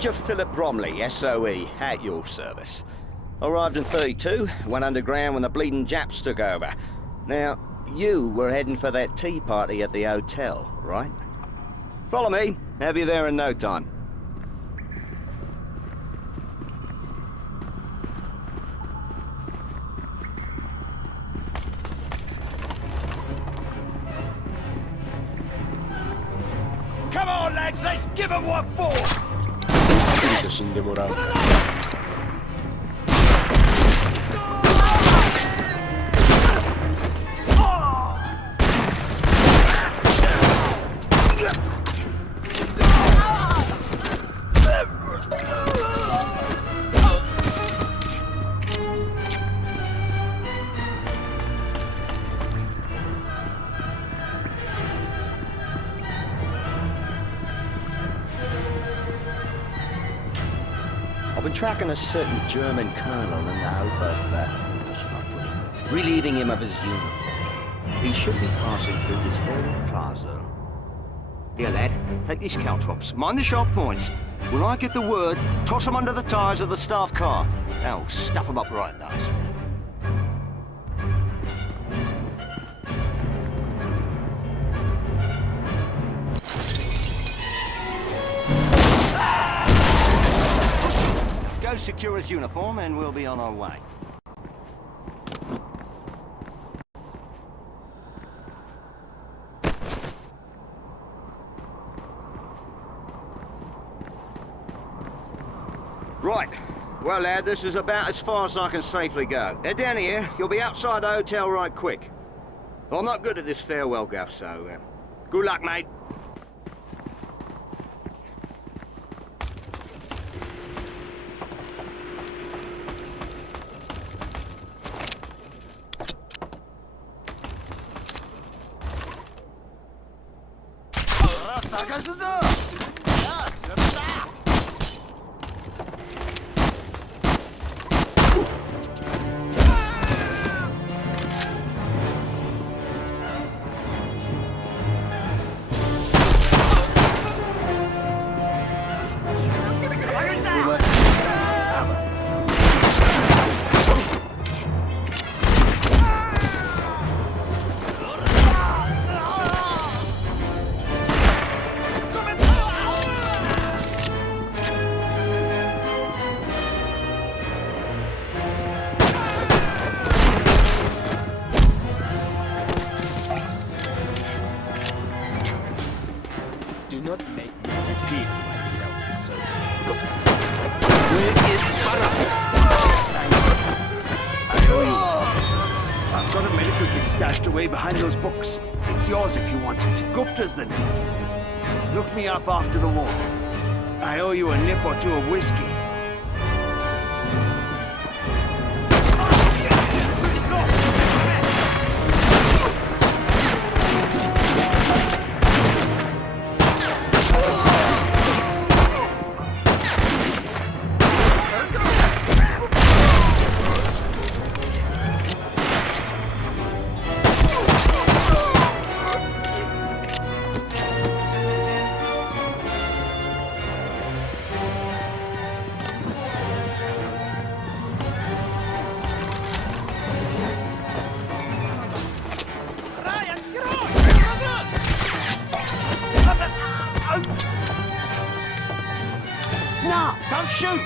Major Philip Bromley, SOE, at your service. Arrived in 32, went underground when the bleeding Japs took over. Now, you were heading for that tea party at the hotel, right? Follow me. Have you there in no time. Come on, lads, let's give them what for! I've been tracking a certain German colonel in the hope of relieving him of his uniform. He should be passing through this very plaza. Here, lad, take these caltrops. Mind the sharp points. When I get the word, toss them under the tires of the staff car. Now, stuff them up right nice. Go secure his uniform and we'll be on our way. Right. Well, lad, this is about as far as I can safely go. Head down here. You'll be outside the hotel right quick. I'm not good at this farewell guff, so good luck, mate. Behind those books. It's yours if you want it. Gupta's the name. Look me up after the war. I owe you a nip or two of whiskey.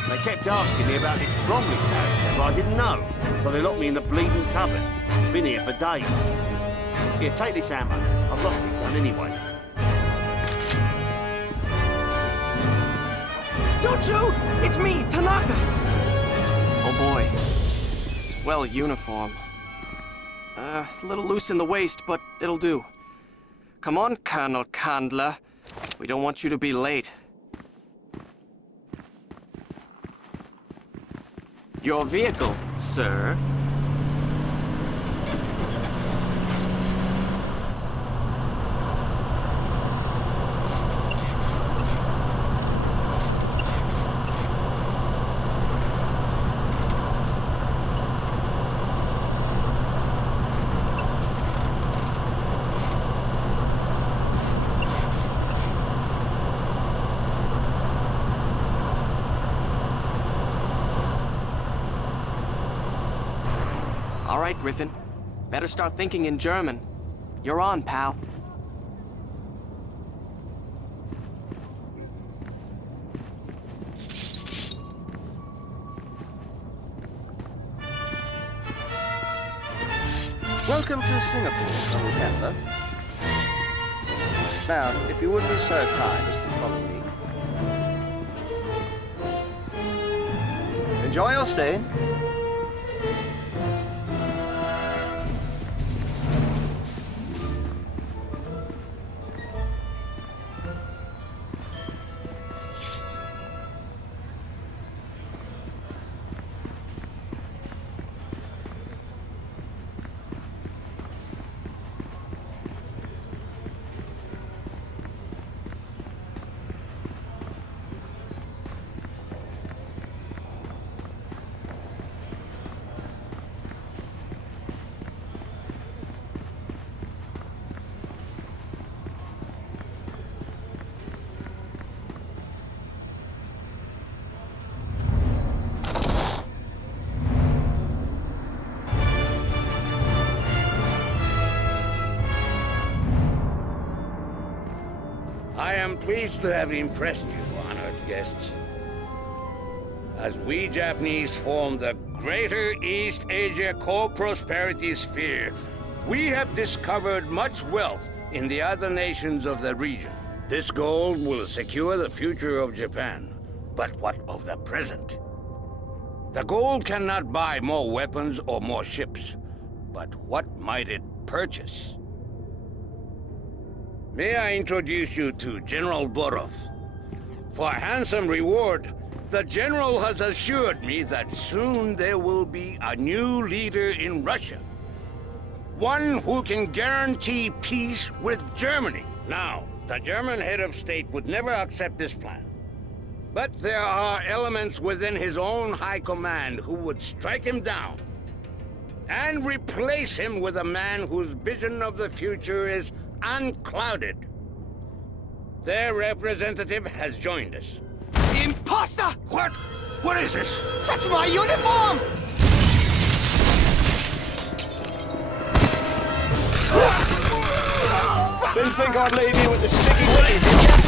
They kept asking me about this Bromley character, but I didn't know. So they locked me in the bleeding cupboard. Been here for days. Here, take this hammer. I've lost my gun anyway. Don't you! It's me, Tanaka! Oh boy. Swell uniform. A little loose in the waist, but it'll do. Come on, Colonel Candler. We don't want you to be late. Your vehicle, sir. right, Griffin. Better start thinking in German. You're on, pal. Welcome to Singapore, Colonel Kepler. Now, if you would be so kind as to follow me. Enjoy your stay. I am pleased to have impressed you, honored guests. As we Japanese form the Greater East Asia Co-Prosperity Sphere, we have discovered much wealth in the other nations of the region. This gold will secure the future of Japan. But what of the present? The gold cannot buy more weapons or more ships. But what might it purchase? May I introduce you to General Borov? For a handsome reward, the General has assured me that soon there will be a new leader in Russia. One who can guarantee peace with Germany. Now, the German head of state would never accept this plan. But there are elements within his own high command who would strike him down and replace him with a man whose vision of the future is unclouded. Their representative has joined us. Imposter! What? What is this? That's my uniform! Didn't think I'd leave you with the sticky wicket, did you?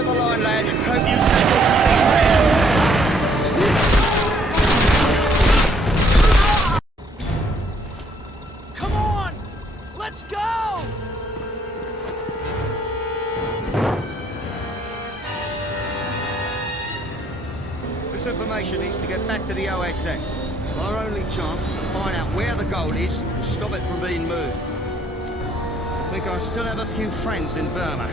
of the line, lad. Hope you settle bloody Come on! Let's go! This information needs to get back to the OSS. Our only chance is to find out where the gold is and stop it from being moved. I think I still have a few friends in Burma.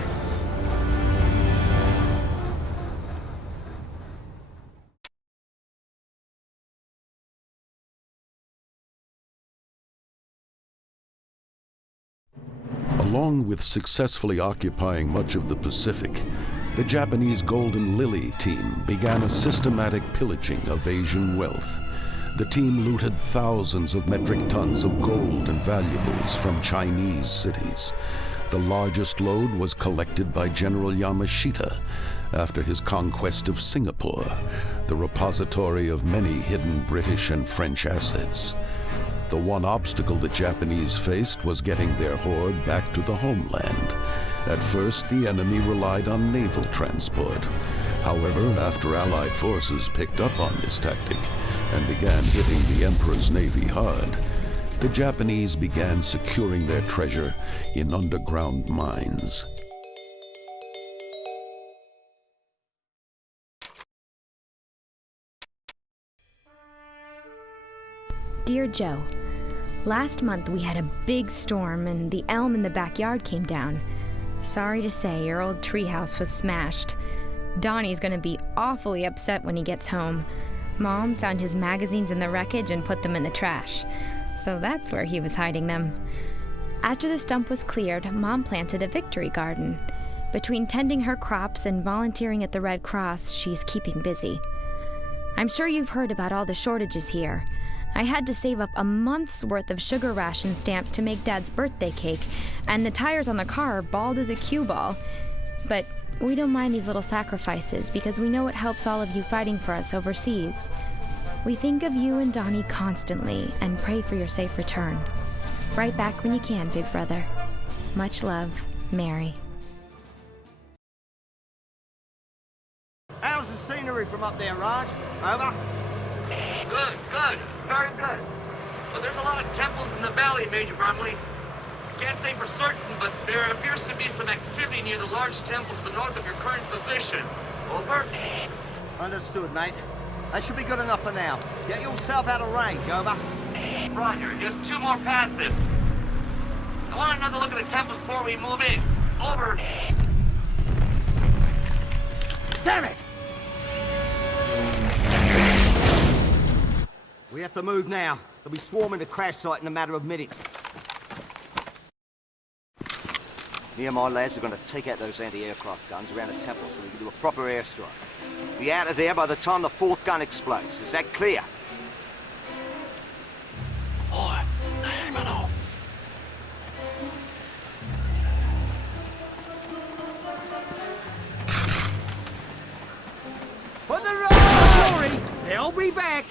Along with successfully occupying much of the Pacific, the Japanese Golden Lily team began a systematic pillaging of Asian wealth. The team looted thousands of metric tons of gold and valuables from Chinese cities. The largest load was collected by General Yamashita after his conquest of Singapore, the repository of many hidden British and French assets. The one obstacle the Japanese faced was getting their hoard back to the homeland. At first, the enemy relied on naval transport. However, after Allied forces picked up on this tactic and began hitting the Emperor's navy hard, the Japanese began securing their treasure in underground mines. Dear Joe, last month we had a big storm and the elm in the backyard came down. Sorry to say, your old treehouse was smashed. Donnie's gonna be awfully upset when he gets home. Mom found his magazines in the wreckage and put them in the trash. So that's where he was hiding them. After the stump was cleared, Mom planted a victory garden. Between tending her crops and volunteering at the Red Cross, she's keeping busy. I'm sure you've heard about all the shortages here. I had to save up a month's worth of sugar ration stamps to make Dad's birthday cake, and the tires on the car are bald as a cue ball. But we don't mind these little sacrifices because we know it helps all of you fighting for us overseas. We think of you and Donnie constantly and pray for your safe return. Write back when you can, big brother. Much love, Mary. How's the scenery from up there, Raj? Over? Good. Very good. Well, there's a lot of temples in the valley, Major Bromley. Can't say for certain, but there appears to be some activity near the large temple to the north of your current position. Over? Understood, mate. That should be good enough for now. Get yourself out of range, over. Roger, just 2 more passes. I want another look at the temple before we move in. Over. Damn it! We have to move now. They'll be swarming the crash site in a matter of minutes. Me and my lads are going to take out those anti-aircraft guns around the temple so we can do a proper airstrike. Be out of there by the time the 4th gun explodes. Is that clear? Oi, Naimano. For the road! Sorry, they'll be back.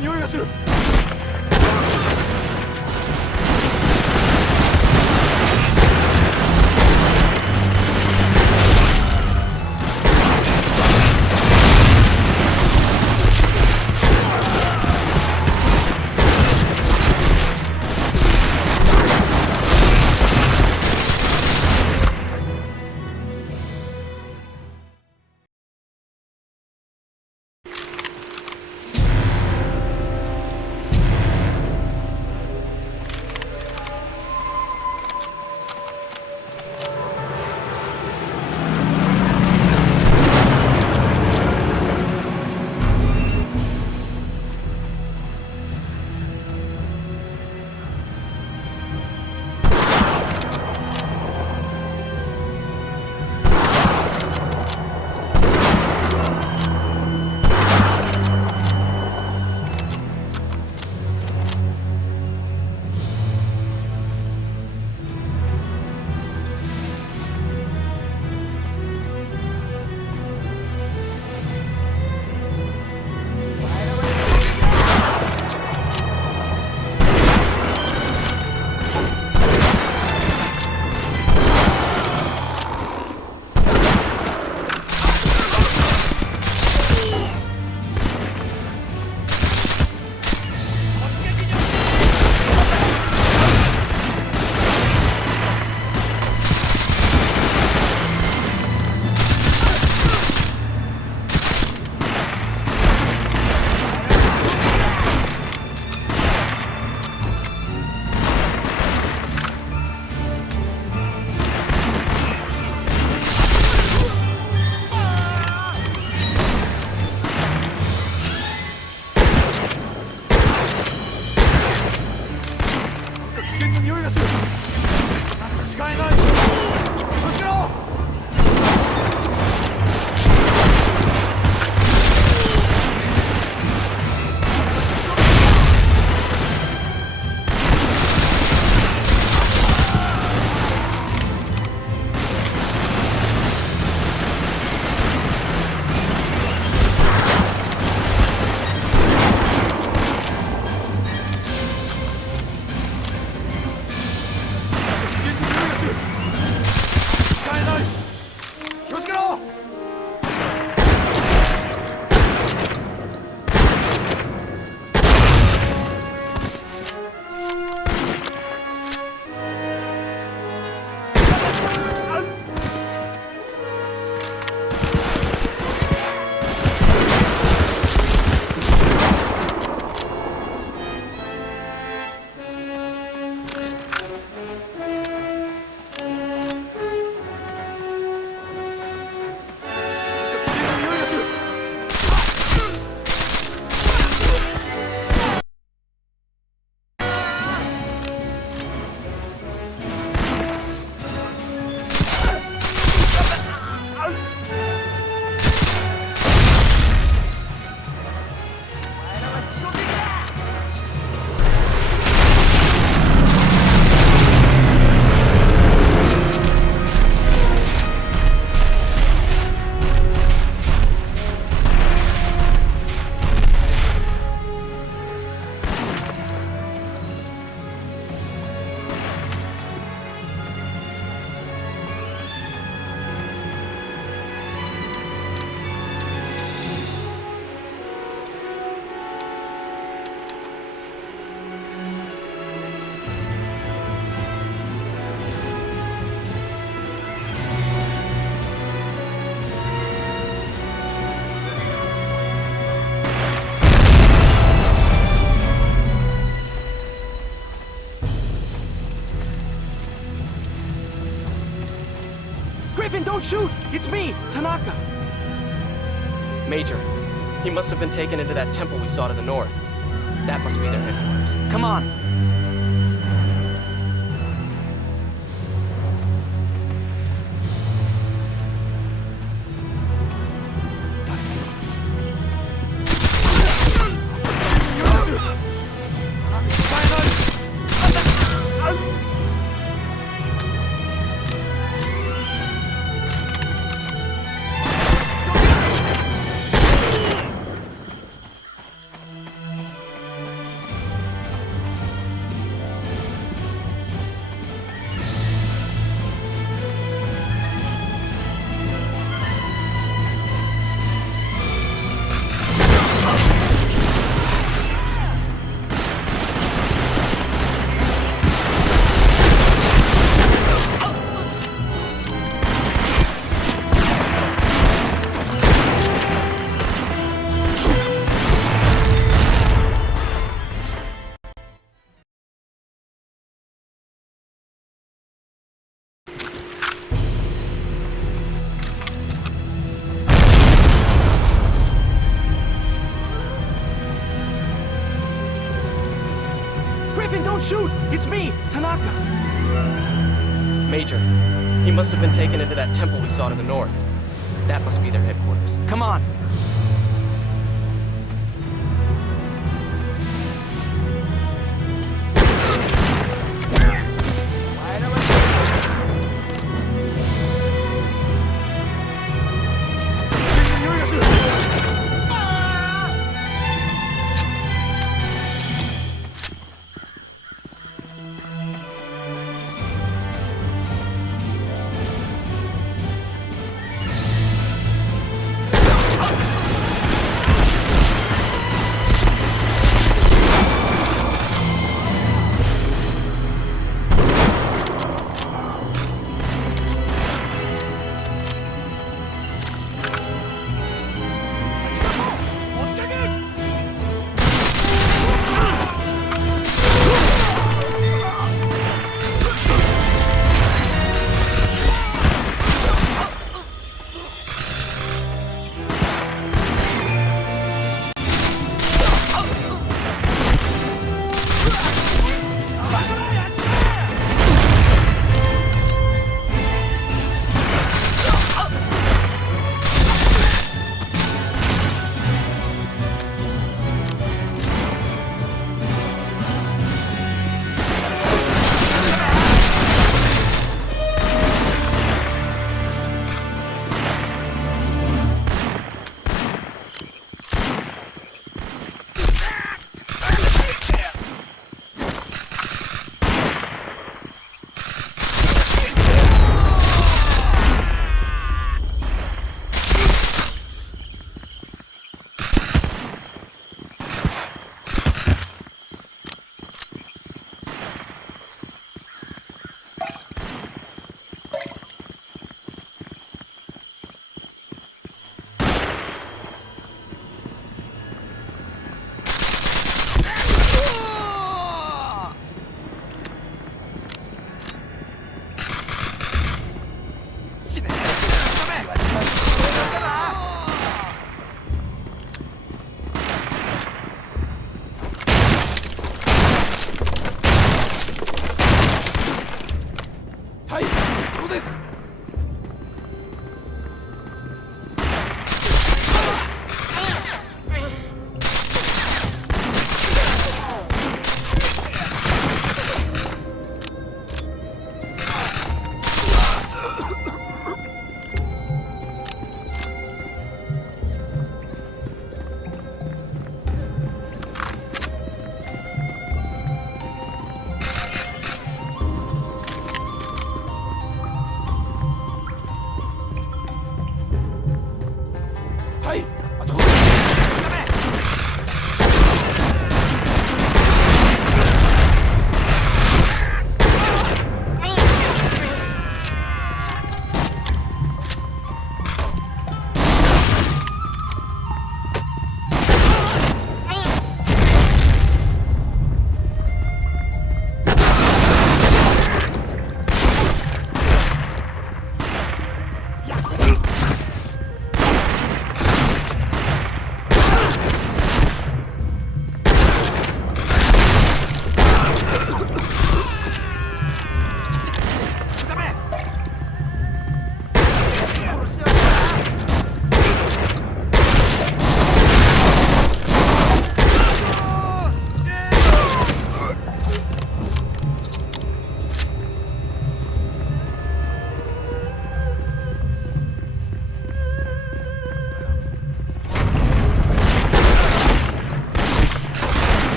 匂いがする。Griffin, don't shoot! It's me, Tanaka! Major, he must have been taken into that temple we saw to the north. That must be their headquarters. Come on! Raiden, don't shoot! It's me, Tanaka! Major, he must have been taken into that temple we saw to the north. That must be their headquarters. Come on!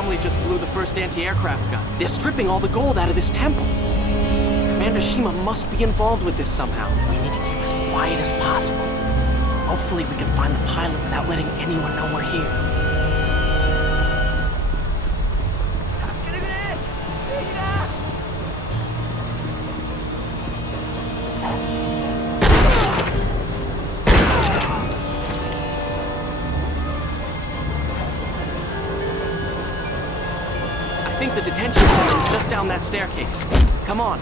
anomaly just blew the first anti-aircraft gun. They're stripping all the gold out of this temple. Commander Shima must be involved with this somehow. We need to keep as quiet as possible. Hopefully we can find the pilot without letting anyone know we're here. I think the detention center is just down that staircase. Come on.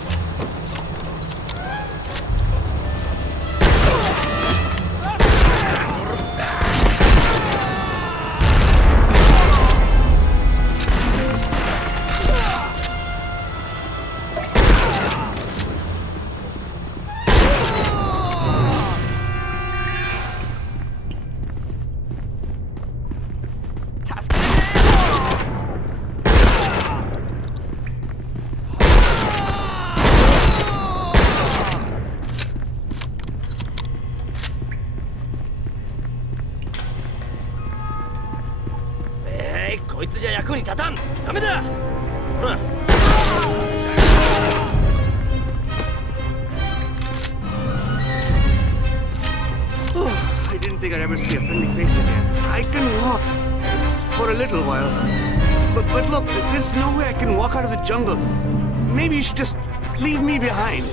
I didn't think I'd ever see a friendly face again. I can walk for a little while. But look, there's no way I can walk out of the jungle. Maybe you should just leave me behind.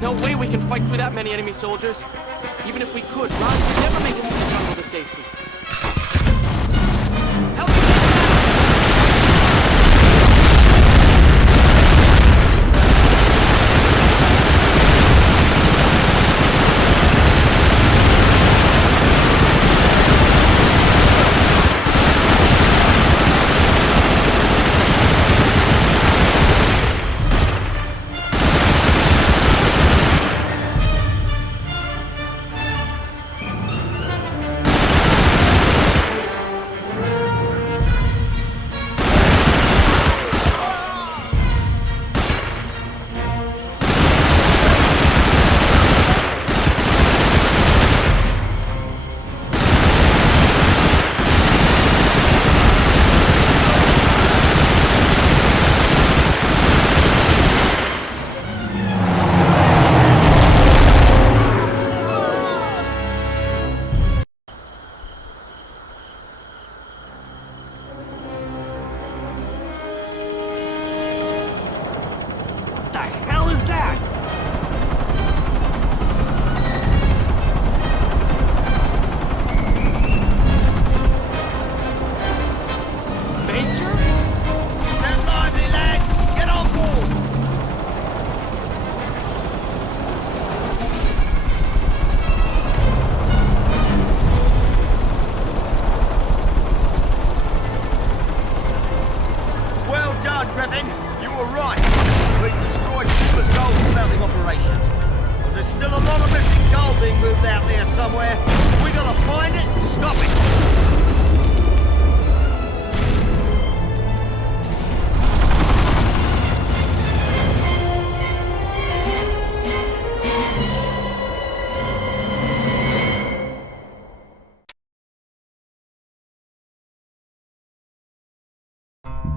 No way we can fight through that many enemy soldiers. Even if we could, Ron would never make it to the jungle to safety.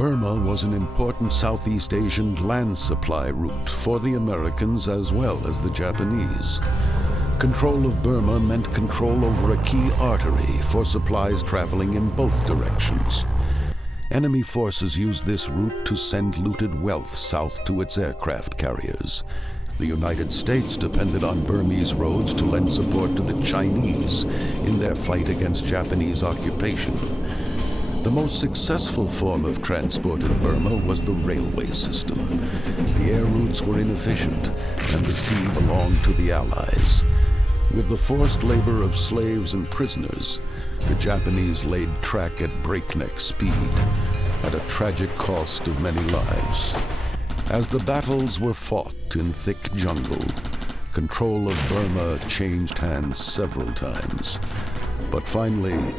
Burma was an important Southeast Asian land supply route for the Americans as well as the Japanese. Control of Burma meant control over a key artery for supplies traveling in both directions. Enemy forces used this route to send looted wealth south to its aircraft carriers. The United States depended on Burmese roads to lend support to the Chinese in their fight against Japanese occupation. The most successful form of transport in Burma was the railway system. The air routes were inefficient, and the sea belonged to the Allies. With the forced labor of slaves and prisoners, the Japanese laid track at breakneck speed, at a tragic cost of many lives. As the battles were fought in thick jungle, control of Burma changed hands several times. But finally,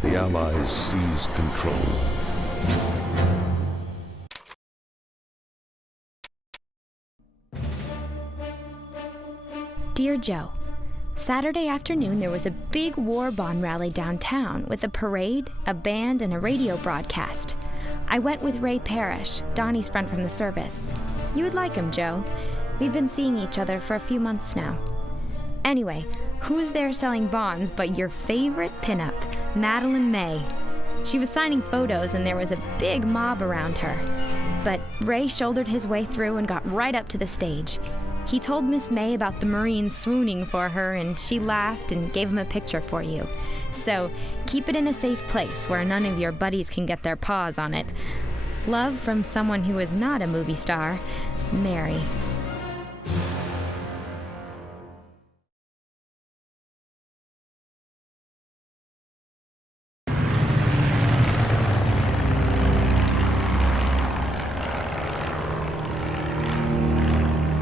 the Allies seized control. Dear Joe, Saturday afternoon there was a big war bond rally downtown with a parade, a band, and a radio broadcast. I went with Ray Parrish, Donnie's friend from the service. You would like him, Joe. We've been seeing each other for a few months now. Anyway, who's there selling bonds but your favorite pinup, Madeline May? She was signing photos and there was a big mob around her. But Ray shouldered his way through and got right up to the stage. He told Miss May about the Marines swooning for her, and she laughed and gave him a picture for you. So, keep it in a safe place where none of your buddies can get their paws on it. Love from someone who is not a movie star, Mary.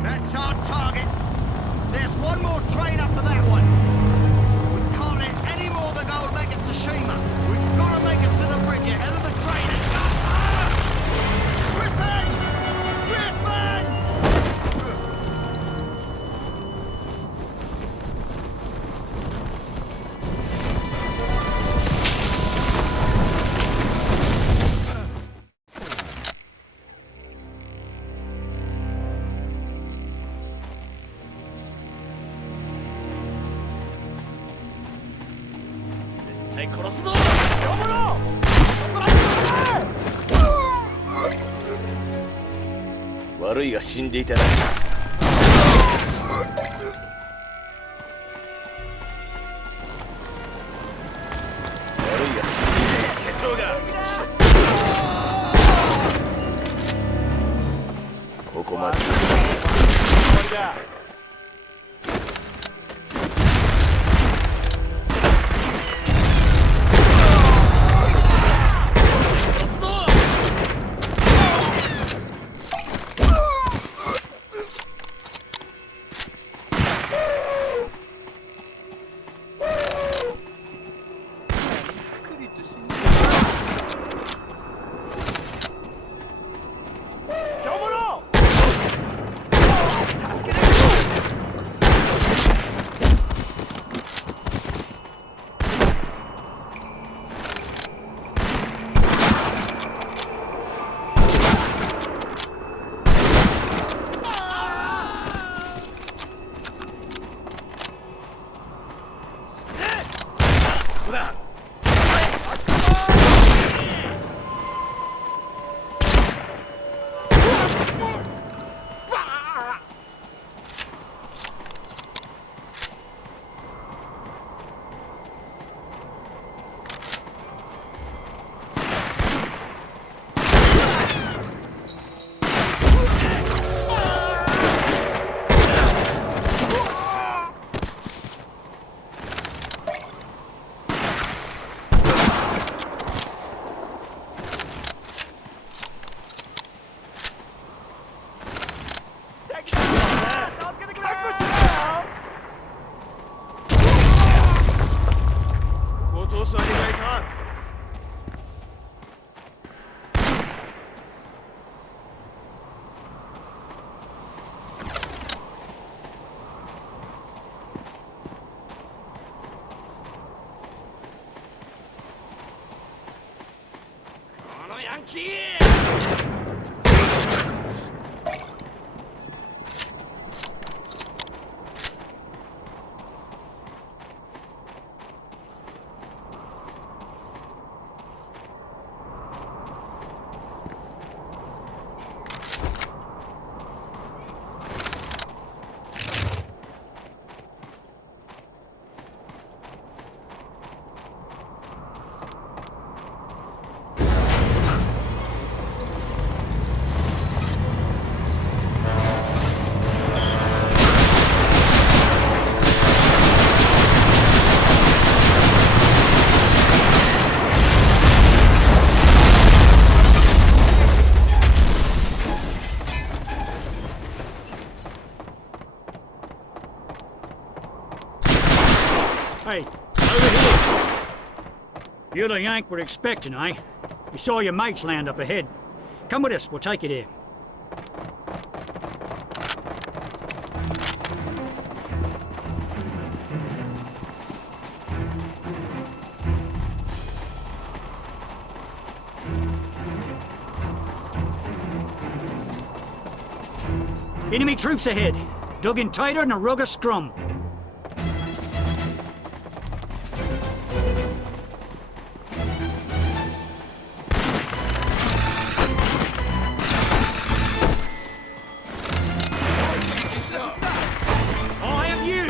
That's our target. There's one more train after that one. We can't let any more of the gold make it to Shima. We've got to make it to the bridge ahead of the train. Griffin! Griffin! over here. You're the Yank we're expecting, eh? We saw your mates land up ahead. Come with us, we'll take you there. Enemy troops ahead. Dug in tighter than a rug of scrum. I have you!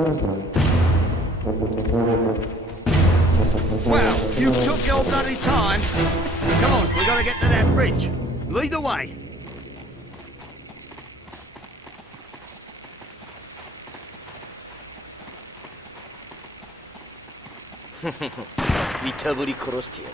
Well, you took your bloody time. Come on, we gotta get to that bridge. Lead the way. 위타불이 크로스티에.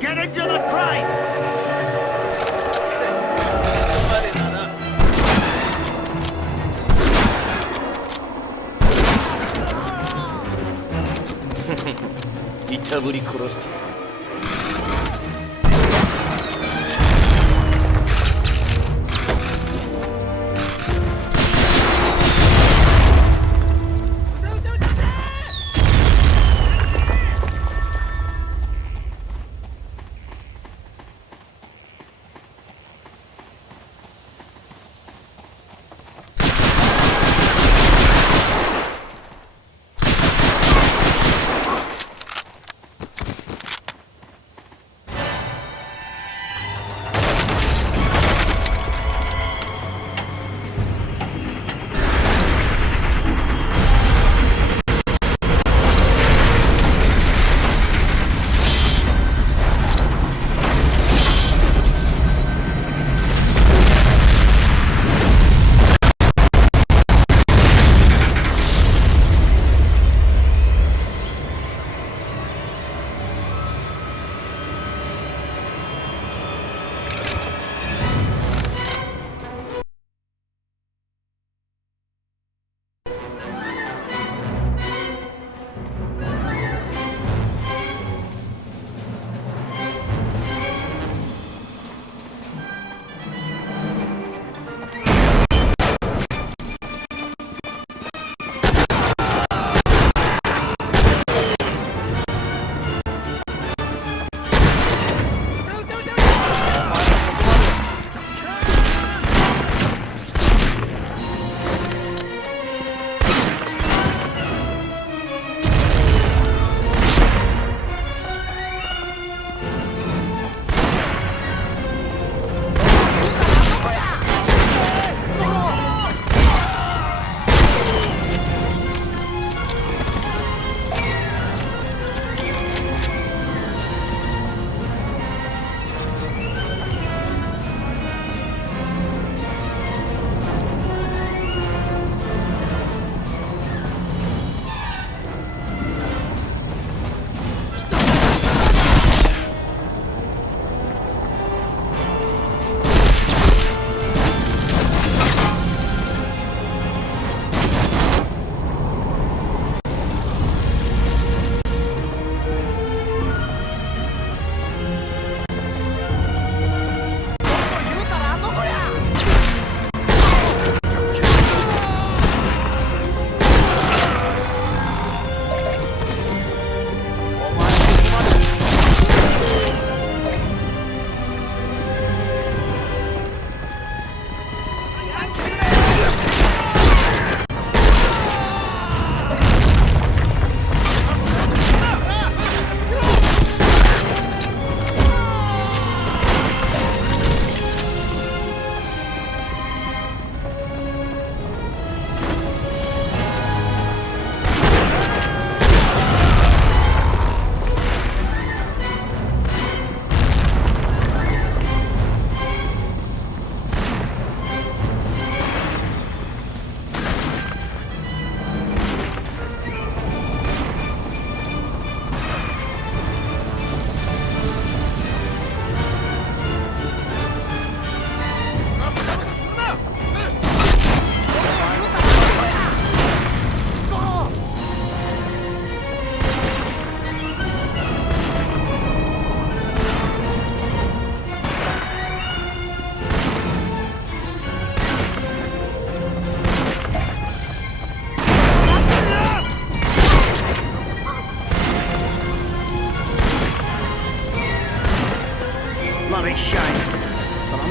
Get into the crate! 위타불이 크로스티에.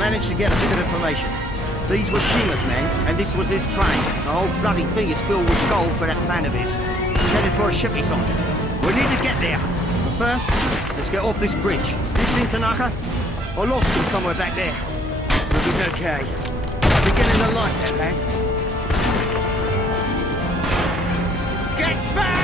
managed to get a bit of information. These were Shima's men, and this was his train. The whole bloody thing is filled with gold for that plan of his. He's headed for a ship he's on. We need to get there. But first, let's get off this bridge. Listening, Tanaka? I lost him somewhere back there. But he's okay. I'm beginning to like that lad. Get back!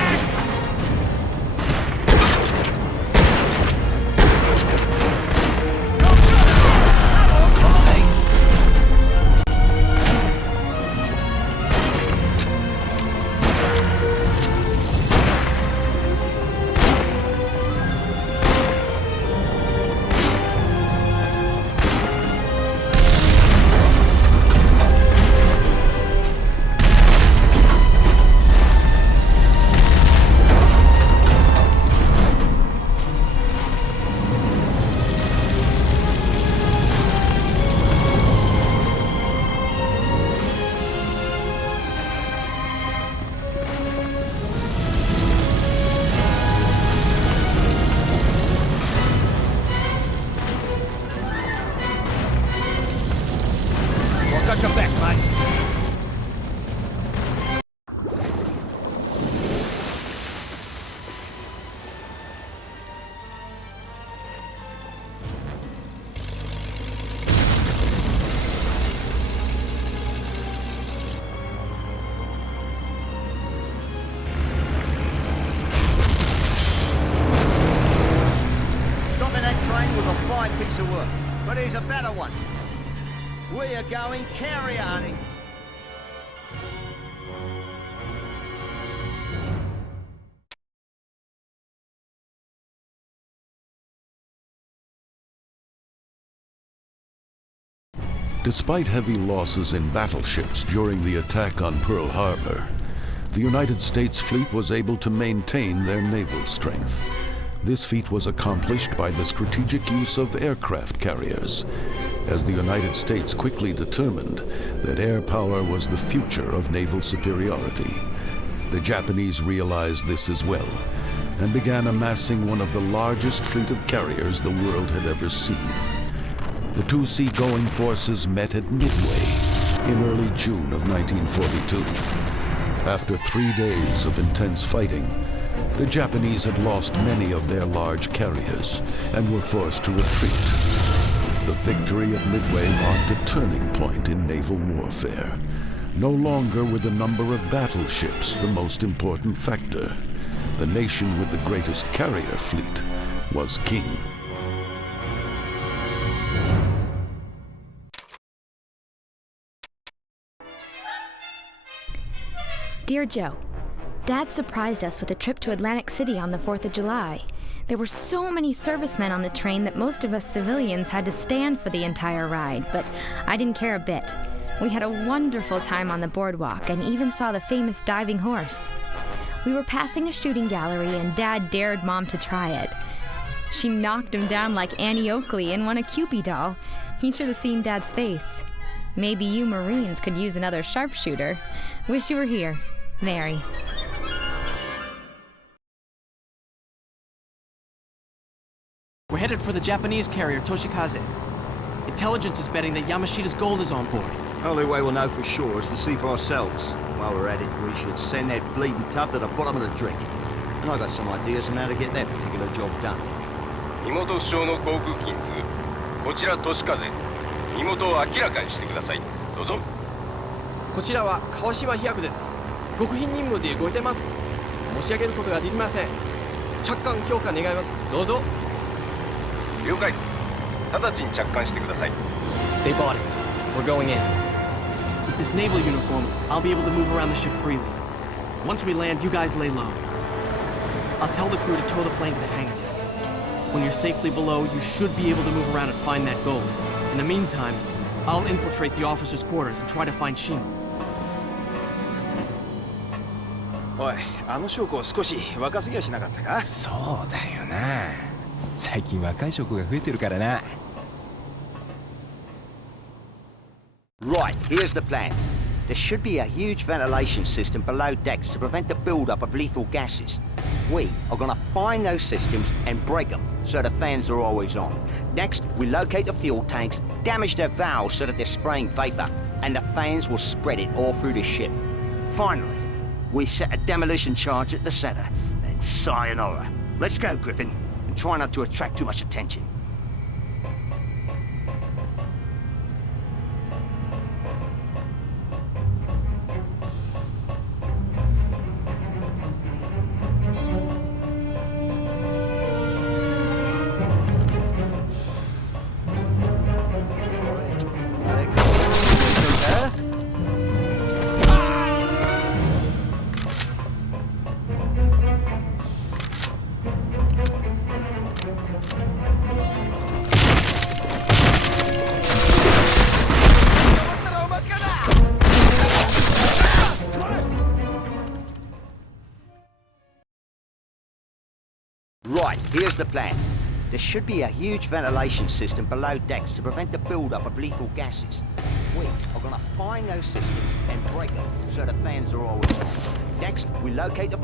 Got your back, mate. Stopping that train was a fine piece of work, but here's a better one. We are going carrier hunting. Despite heavy losses in battleships during the attack on Pearl Harbor, the United States fleet was able to maintain their naval strength. This feat was accomplished by the strategic use of aircraft carriers, as the United States quickly determined that air power was the future of naval superiority. The Japanese realized this as well, and began amassing one of the largest fleet of carriers the world had ever seen. The two seagoing forces met at Midway in early June of 1942. After 3 days of intense fighting, the Japanese had lost many of their large carriers and were forced to retreat. The victory at Midway marked a turning point in naval warfare. No longer were the number of battleships the most important factor. The nation with the greatest carrier fleet was king. Dear Joe, Dad surprised us with a trip to Atlantic City on the 4th of July. There were so many servicemen on the train that most of us civilians had to stand for the entire ride, but I didn't care a bit. We had a wonderful time on the boardwalk and even saw the famous diving horse. We were passing a shooting gallery and Dad dared Mom to try it. She knocked him down like Annie Oakley and won a Cupid doll. He should have seen Dad's face. Maybe you Marines could use another sharpshooter. Wish you were here. Mary. We're headed for the Japanese carrier Toshikaze. Intelligence is betting that Yamashita's gold is on board. Only way we'll know for sure is to see for ourselves. While we're at it, we should send that bleeding tub to the bottom of the drink. And I got some ideas on how to get that particular job done. 身元不詳の航空機に次ぐこちら都市風身元を明らかにしてくださいどうぞこちらは川島飛躍です。極秘任務で動いてます。申し上げることができません。着艦強化願います。どうぞ。了解直ちに着艦してください They bought it. We're going in. With this naval uniform, I'll be able to move around the ship freely. Once we land, you guys lay low. I'll tell the crew to tow the plane to the hangar. When you're safely below, you should be able to move around and find that gold. In the meantime, I'll infiltrate the officers' quarters and try to find Shima. おい、あの将校少し若すぎやしなかったか？そうだよな。最近若い将校が増えてるからな。Right, here's the plan. There should be a huge ventilation system below decks to prevent the build-up of lethal gases. We are gonna find those systems and break them so the fans are always on. Next, we locate the fuel tanks, damage their valves so that they're spraying vapor, and the fans will spread it all through the ship. Finally, we set a demolition charge at the center, and sayonara. Let's go, Griffin, and try not to attract too much attention. Right, here's the plan. There should be a huge ventilation system below decks to prevent the build-up of lethal gases. We are gonna find those systems and break them so the fans are always on. Next, we locate the...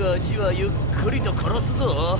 わじわゆっくりと殺すぞ。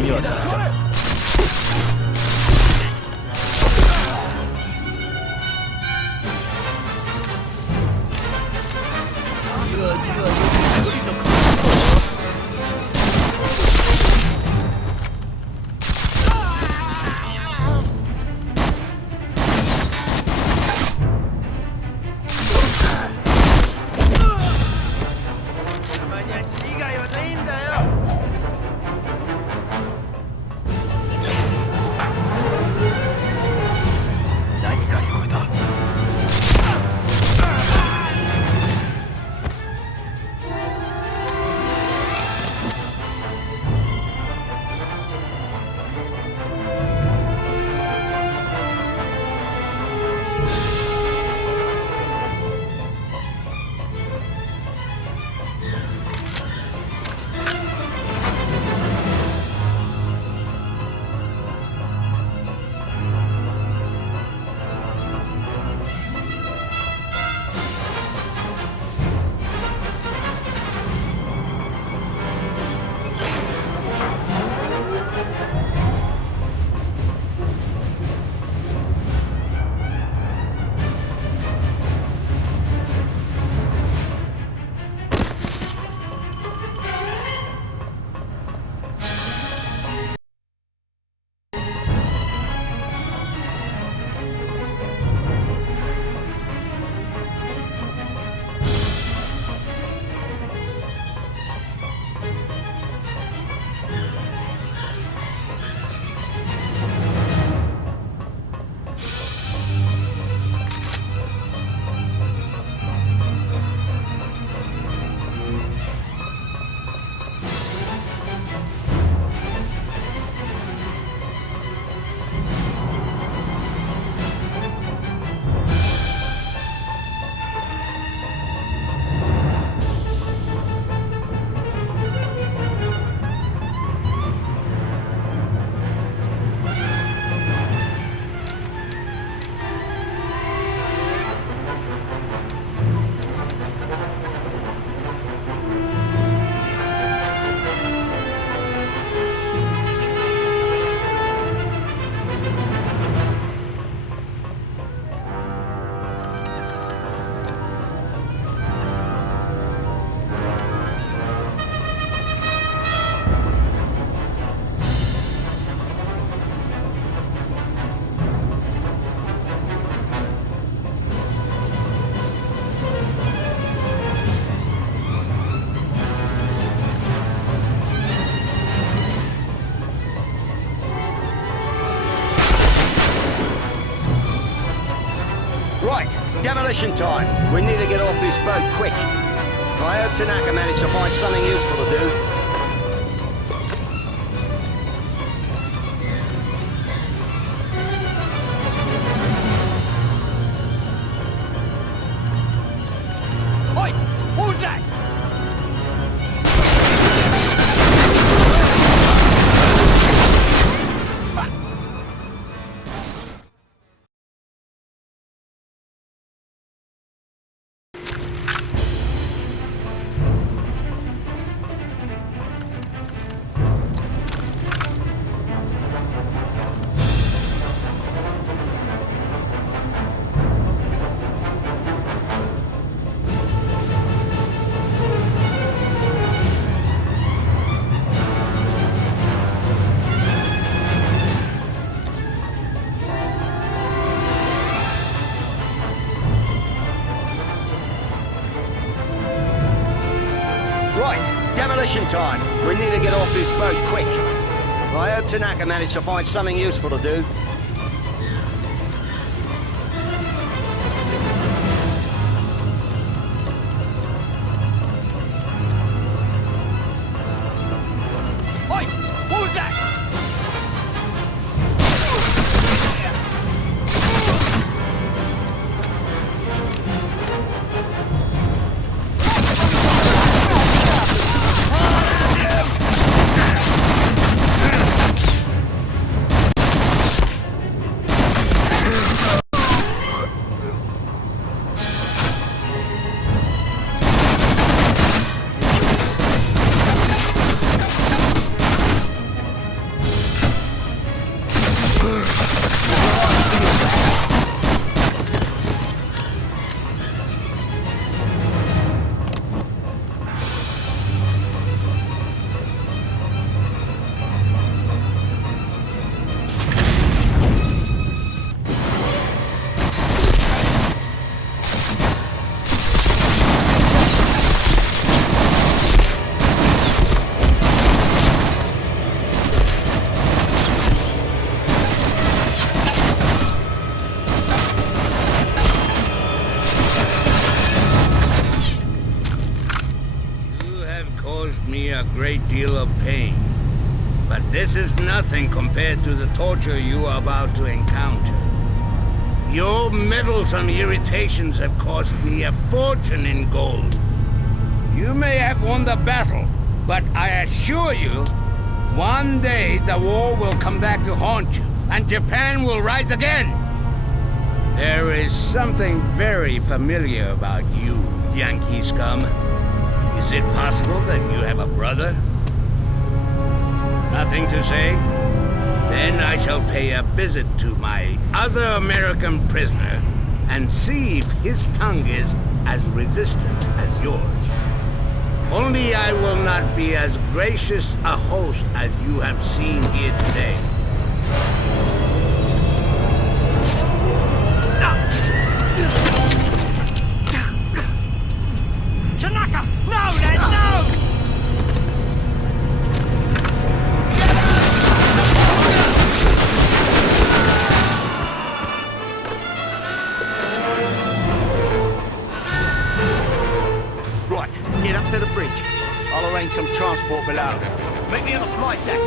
には助かる。じわじわゆっくりと来る。たまには死以外はないんだよ。何か聞こえた。Right, demolition time. We need to get off this boat quick. I hope Tanaka managed to find something useful to do. Oi! Who's that? Right, demolition time. We need to get off this boat quick. I hope Tanaka managed to find something useful to do. Oi! Who's that? me a great deal of pain. But this is nothing compared to the torture you are about to encounter. Your meddlesome irritations have cost me a fortune in gold. You may have won the battle, but I assure you, one day the war will come back to haunt you, and Japan will rise again. There is something very familiar about you, Yankee scum. Is it possible that you have a brother? Nothing to say? Then I shall pay a visit to my other American prisoner and see if his tongue is as resistant as yours. Only I will not be as gracious a host as you have seen here today. Tanaka! No, Ned, no! Right, get up to the bridge. I'll arrange some transport below. Meet me on the flight deck.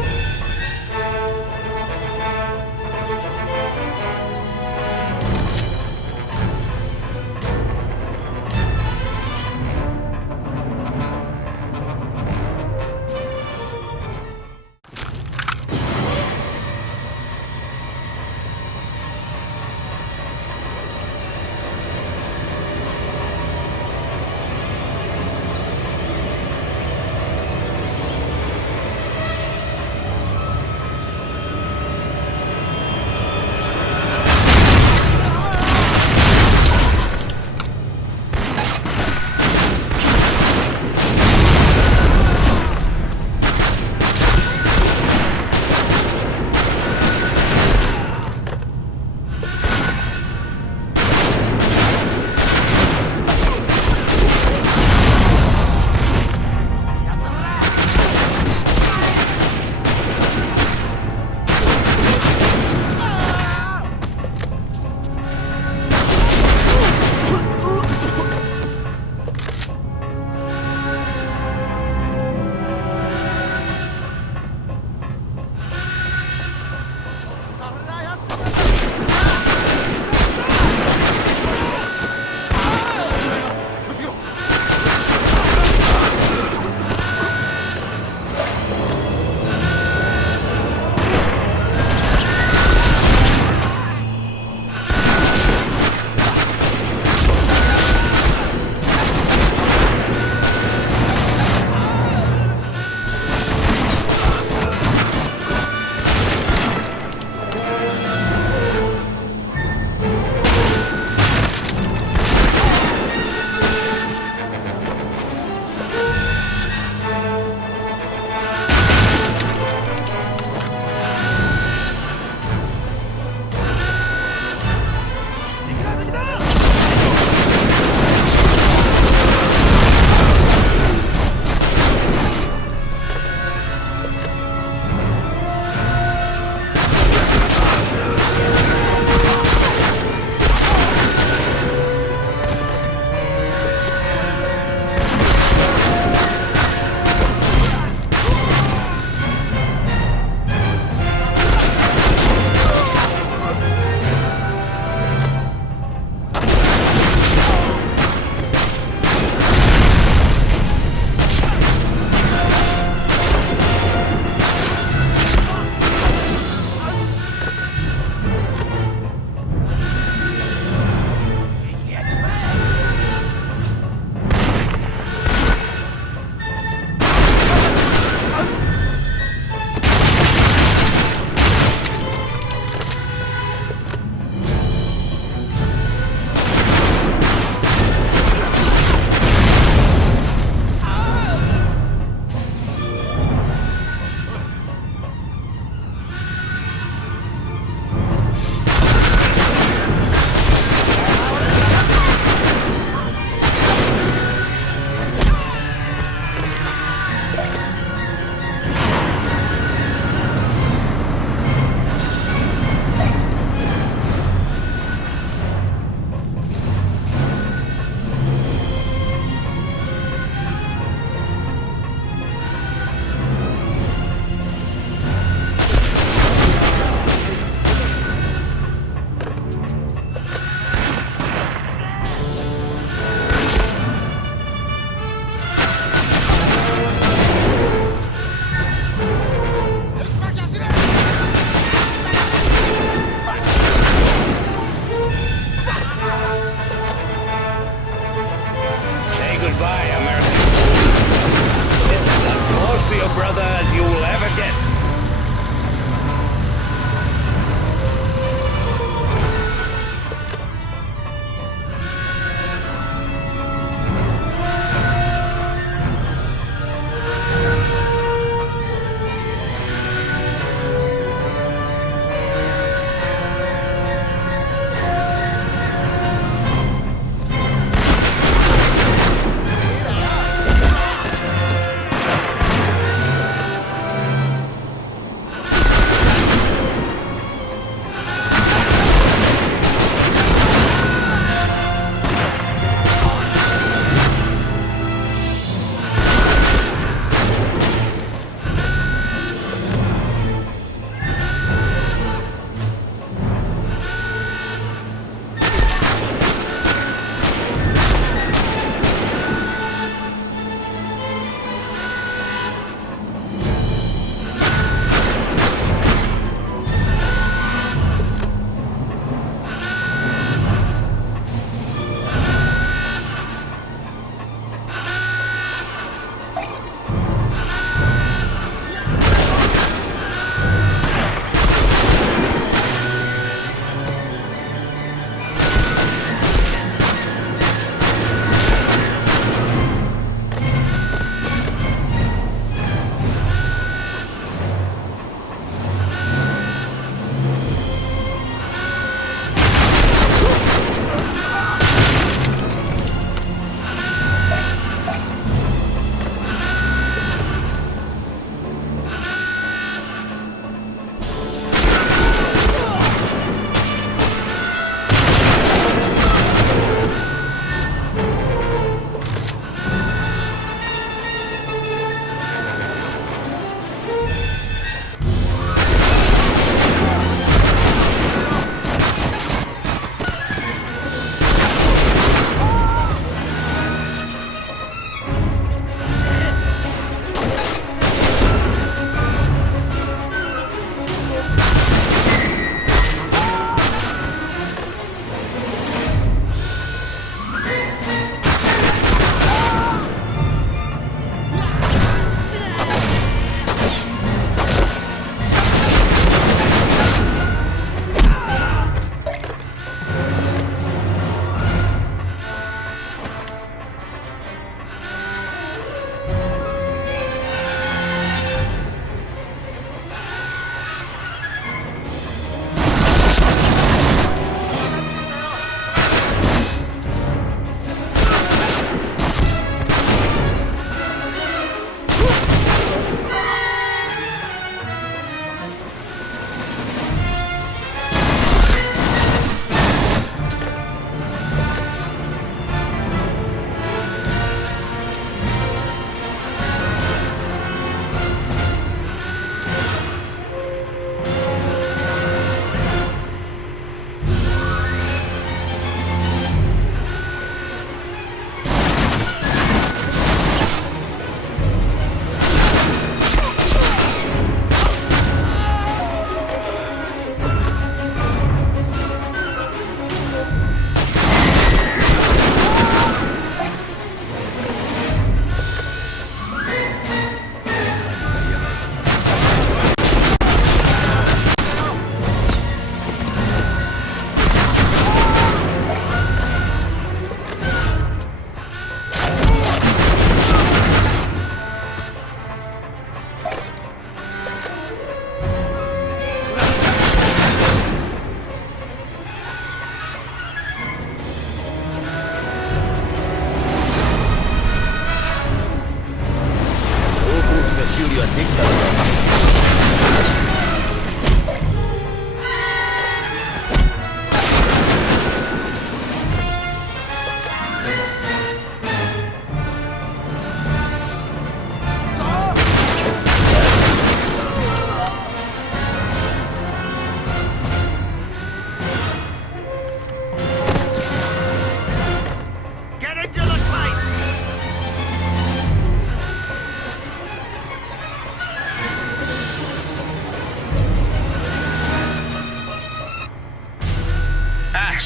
修理はできたのか。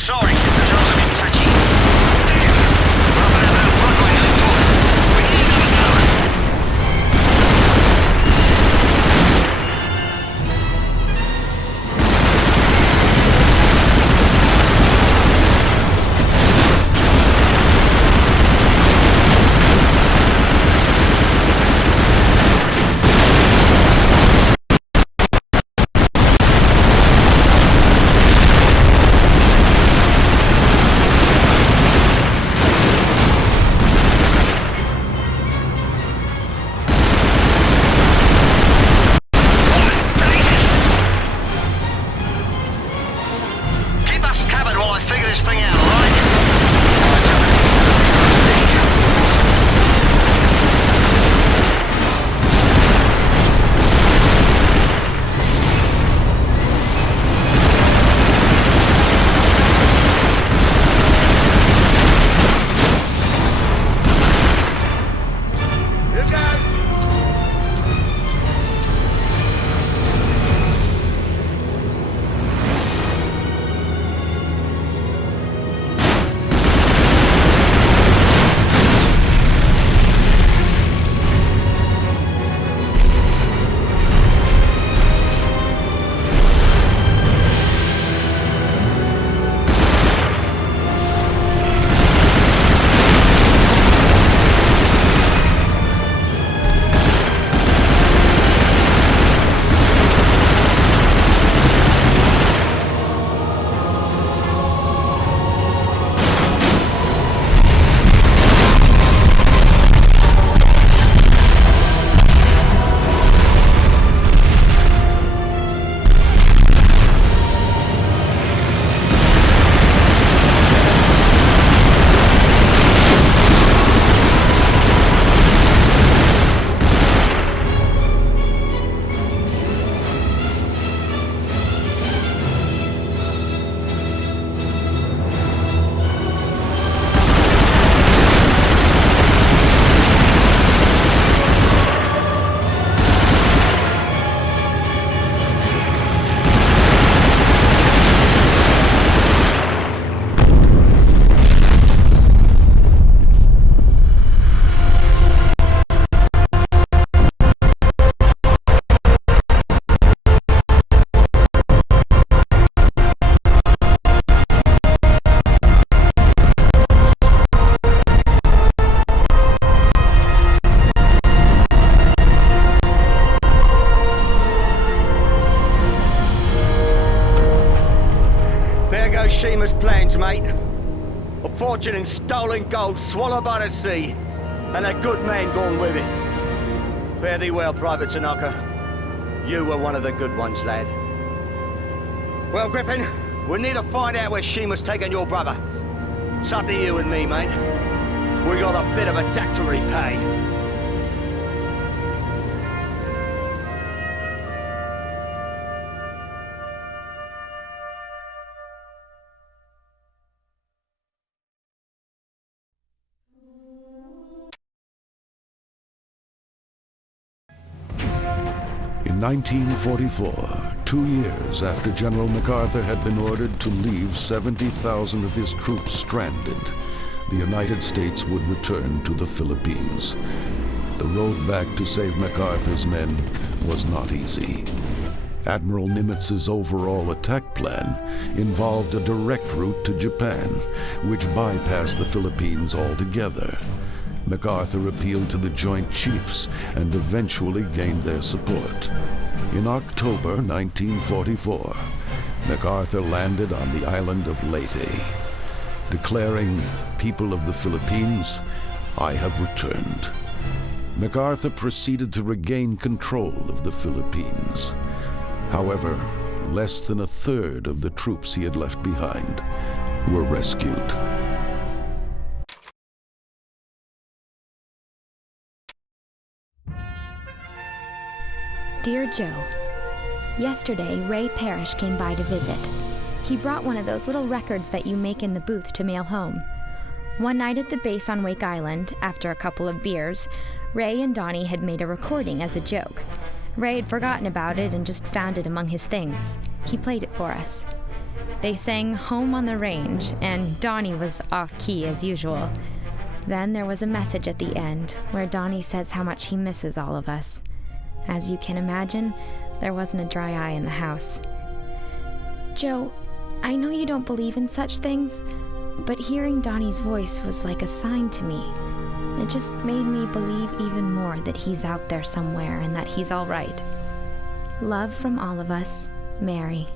Sorry, the controls a bit touchy. Damn. Half an hour runway to the door. We need another power. Keep us covered while I figure this thing out, alright? Here goes! Shima's plans, mate. A fortune in stolen gold swallowed by the sea, and a good man gone with it. Fare thee well, Private Tanaka. You were one of the good ones, lad. Well, Griffin, we need to find out where Shima's taken your brother. It's up to you and me, mate. We got a bit of a debt to repay. In 1944, 2 years after General MacArthur had been ordered to leave 70,000 of his troops stranded, the United States would return to the Philippines. The road back to save MacArthur's men was not easy. Admiral Nimitz's overall attack plan involved a direct route to Japan, which bypassed the Philippines altogether. MacArthur appealed to the Joint Chiefs and eventually gained their support. In October 1944, MacArthur landed on the island of Leyte, declaring, "People of the Philippines, I have returned." MacArthur proceeded to regain control of the Philippines. However, less than a third of the troops he had left behind were rescued. Dear Joe, yesterday Ray Parrish came by to visit. He brought one of those little records that you make in the booth to mail home. One night at the base on Wake Island, after a couple of beers, Ray and Donnie had made a recording as a joke. Ray had forgotten about it and just found it among his things. He played it for us. They sang Home on the Range, and Donnie was off-key as usual. Then there was a message at the end, where Donnie says how much he misses all of us. As you can imagine, there wasn't a dry eye in the house. Joe, I know you don't believe in such things, but hearing Donnie's voice was like a sign to me. It just made me believe even more that he's out there somewhere and that he's all right. Love from all of us, Mary.